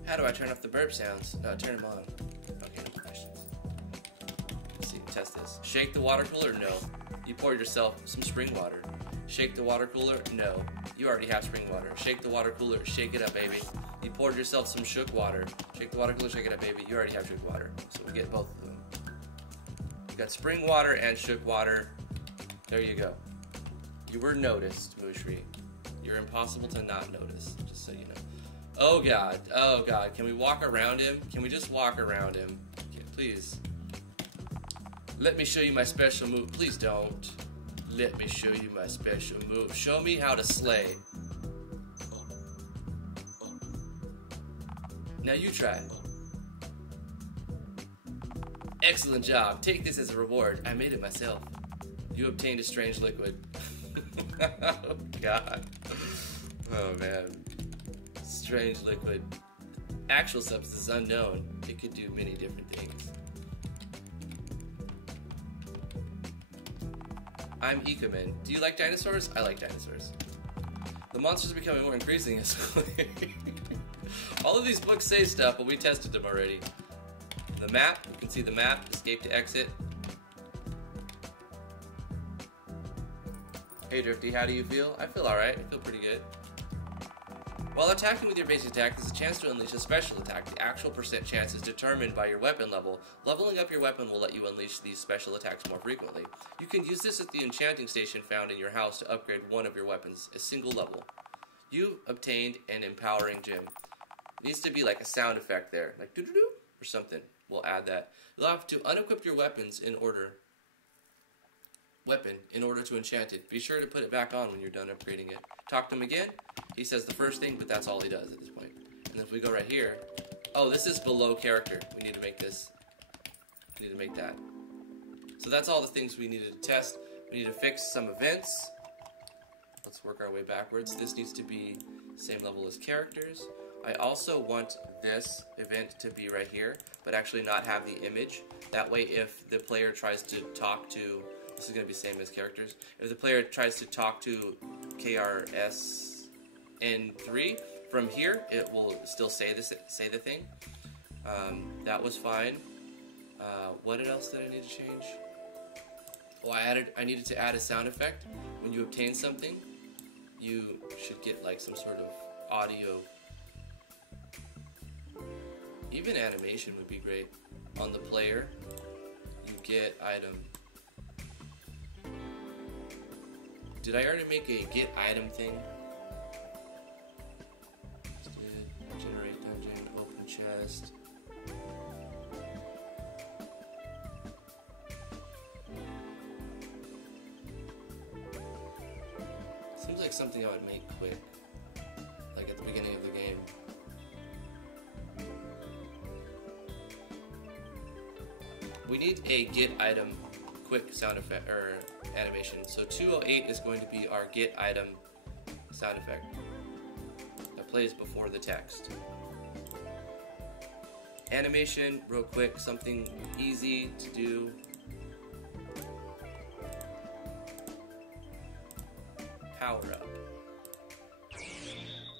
how do I turn off the burp sounds? No, turn them on. Okay, no questions. Let's see, test this. Shake the water cooler? No. You poured yourself some spring water. Shake the water cooler? No. You already have spring water. Shake the water cooler. Shake it up, baby. You poured yourself some shook water. Shake the water cooler. Shake it up, baby. You already have shook water. So we get both of them. You got spring water and shook water. There you go. You were noticed, Mushri. You're impossible to not notice, just so you know. Oh god, oh god. Can we walk around him? Can we just walk around him? Okay, please. Let me show you my special move. Please don't. Let me show you my special move. Show me how to slay. Now you try. Excellent job. Take this as a reward. I made it myself. You obtained a strange liquid. Oh god. Oh man. Strange liquid. Actual substance is unknown. It could do many different things. I'm Ikaman. Do you like dinosaurs? I like dinosaurs. The monsters are becoming more increasing this way. All of these books say stuff, but we tested them already. The map, you can see the map, escape to exit. Hey Drifty, how do you feel? I feel alright, I feel pretty good. While attacking with your basic attack, there's a chance to unleash a special attack. The actual percent chance is determined by your weapon level. Leveling up your weapon will let you unleash these special attacks more frequently. You can use this at the enchanting station found in your house to upgrade one of your weapons, a single level. You obtained an empowering gem. Needs to be like a sound effect there, like doo-doo-doo or something. We'll add that. You'll have to unequip your weapons in order to enchant it. Be sure to put it back on when you're done upgrading it. Talk to him again. He says the first thing, but that's all he does at this point. And if we go right here, oh, this is below character. We need to make this need to make that. So that's all the things we needed to test. We need to fix some events. Let's work our way backwards. This needs to be same level as characters. I also want this event to be right here, but actually not have the image. That way if the player tries to talk to, this is going to be same as characters, if the player tries to talk to KRSN3, from here it will still say the thing. That was fine. What else did I need to change? Oh, I needed to add a sound effect. When you obtain something, you should get like some sort of audio. Even animation would be great. On the player, you get item. Did I already make a get item thing? Generate dungeon, open chest. Seems like something I would make quick, like at the beginning of the game. We need a get item quick sound effect or animation. So 208 is going to be our get item sound effect that plays before the text. Animation, real quick, something easy to do. Power up.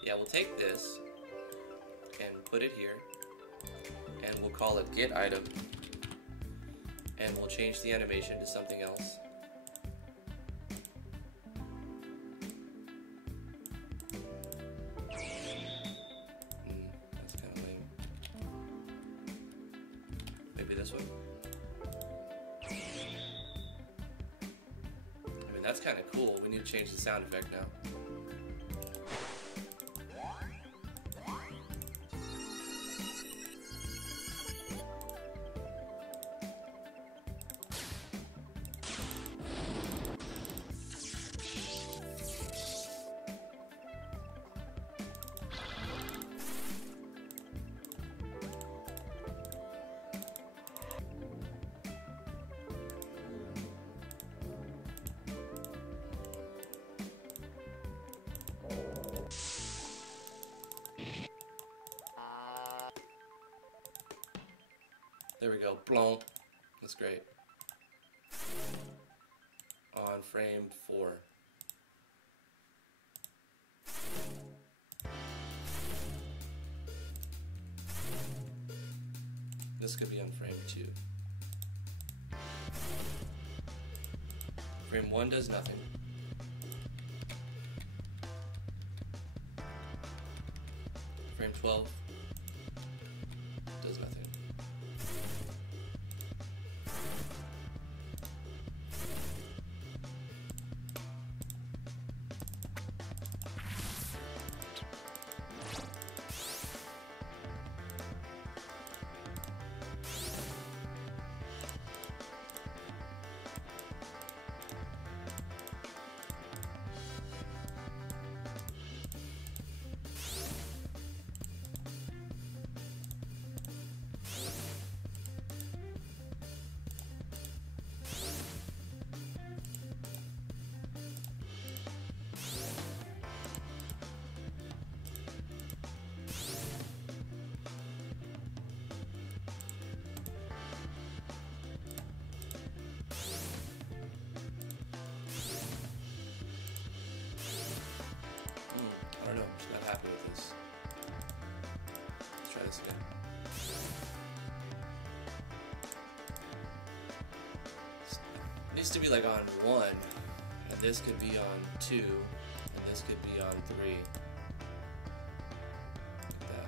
Yeah, we'll take this and put it here, and we'll call it get item. And we'll change the animation to something else. That's kind of lame. Maybe this one. I mean, that's kind of cool. We need to change the sound effect now. There we go, blonk. That's great. On frame 4. This could be on frame 2. Frame 1 does nothing. Frame 12 does nothing. I don't know, I'm just not happy with this. Let's try this again. It needs to be like on 1, and this could be on 2, and this could be on 3. Like that.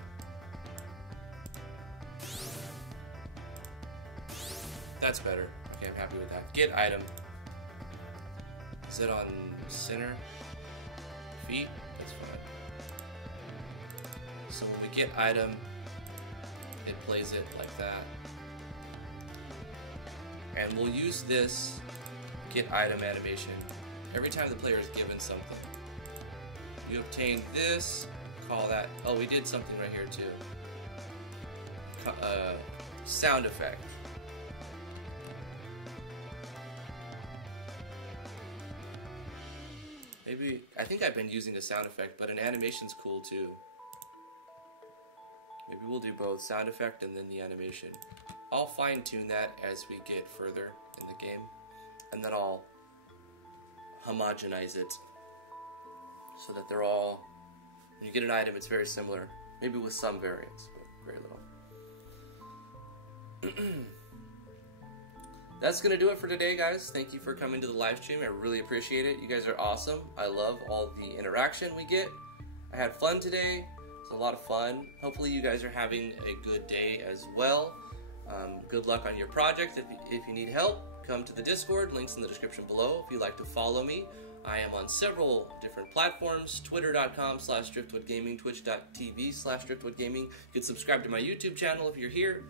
That's better. Okay, I'm happy with that. Get item. Is it on center? Feet? That's fine. So when we get item, it plays it like that. And we'll use this get item animation every time the player is given something. You obtain this, call that, oh, we did something right here too. Sound effect. Maybe, I think I've been using a sound effect, but an animation's cool too. Maybe we'll do both, sound effect and then the animation. I'll fine tune that as we get further in the game, and then I'll homogenize it so that they're all, when you get an item, it's very similar. Maybe with some variants, but very little. That's going to do it for today, guys. Thank you for coming to the live stream. I really appreciate it. You guys are awesome. I love all the interaction we get. I had fun today. It's a lot of fun. Hopefully you guys are having a good day as well. Good luck on your project. If you need help, come to the Discord. Links in the description below. If you'd like to follow me, I am on several different platforms. Twitter.com/driftwoodgaming, Twitch.tv/driftwoodgaming. You can subscribe to my YouTube channel if you're here.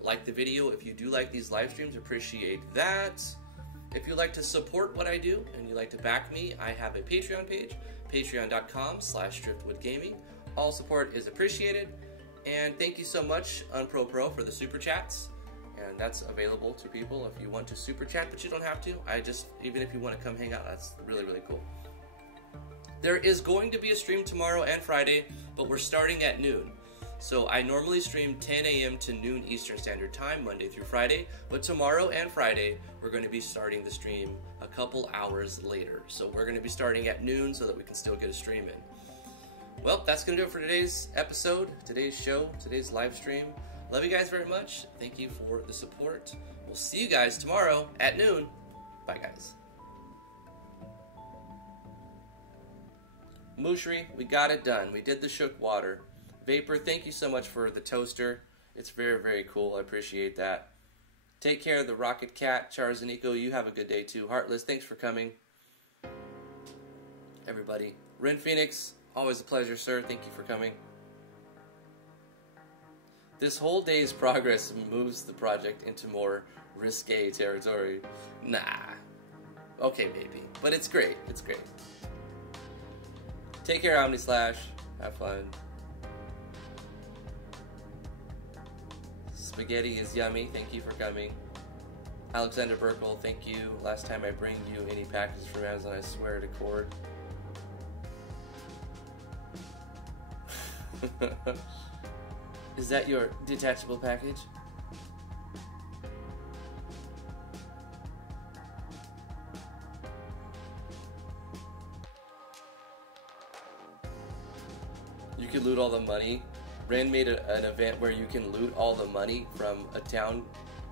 Like the video if you do like these live streams, appreciate that. If you'd like to support what I do and you'd like to back me, I have a Patreon page, patreon.com/driftwoodgaming. All support is appreciated. And thank you so much, UnProPro, for the super chats. And that's available to people if you want to super chat, but you don't have to. Even if you want to come hang out, that's really, really cool. There is going to be a stream tomorrow and Friday, but we're starting at noon. So I normally stream 10 a.m. to noon Eastern Standard Time, Monday through Friday, but tomorrow and Friday, we're going to be starting the stream a couple hours later. So we're going to be starting at noon so that we can still get a stream in. Well, that's going to do it for today's episode, today's show, today's live stream. Love you guys very much. Thank you for the support. We'll see you guys tomorrow at noon. Bye, guys. Mushri, we got it done. We did the shook water. Vapor, thank you so much for the toaster. It's very, very cool. I appreciate that. Take care of the Rocket Cat. Charles and Nico, you have a good day too. Heartless, thanks for coming. Everybody. Ren Phoenix, always a pleasure, sir. Thank you for coming. This whole day's progress moves the project into more risque territory. Nah. Okay, maybe. But it's great. It's great. Take care, OmniSlash. Have fun. Spaghetti is yummy. Thank you for coming. Alexander Burkle, thank you. Last time I bring you any packages from Amazon, I swear to cord. Is that your detachable package? You can loot all the money. Ren made an event where you can loot all the money from a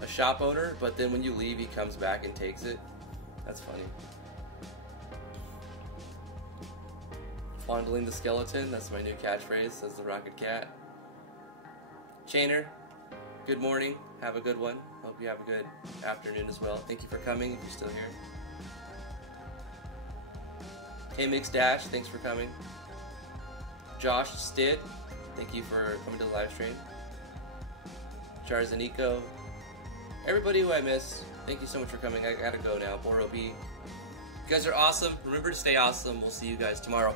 shop owner, but then when you leave, he comes back and takes it. That's funny. Fondling the skeleton, that's my new catchphrase, says the Rocket Cat. Chainer, good morning. Have a good one. Hope you have a good afternoon as well. Thank you for coming if you're still here. Hey Mix Dash, thanks for coming. Josh Stid, thank you for coming to the live stream. Charzanico, everybody who I missed, thank you so much for coming. I gotta go now. Boro B. You guys are awesome. Remember to stay awesome. We'll see you guys tomorrow.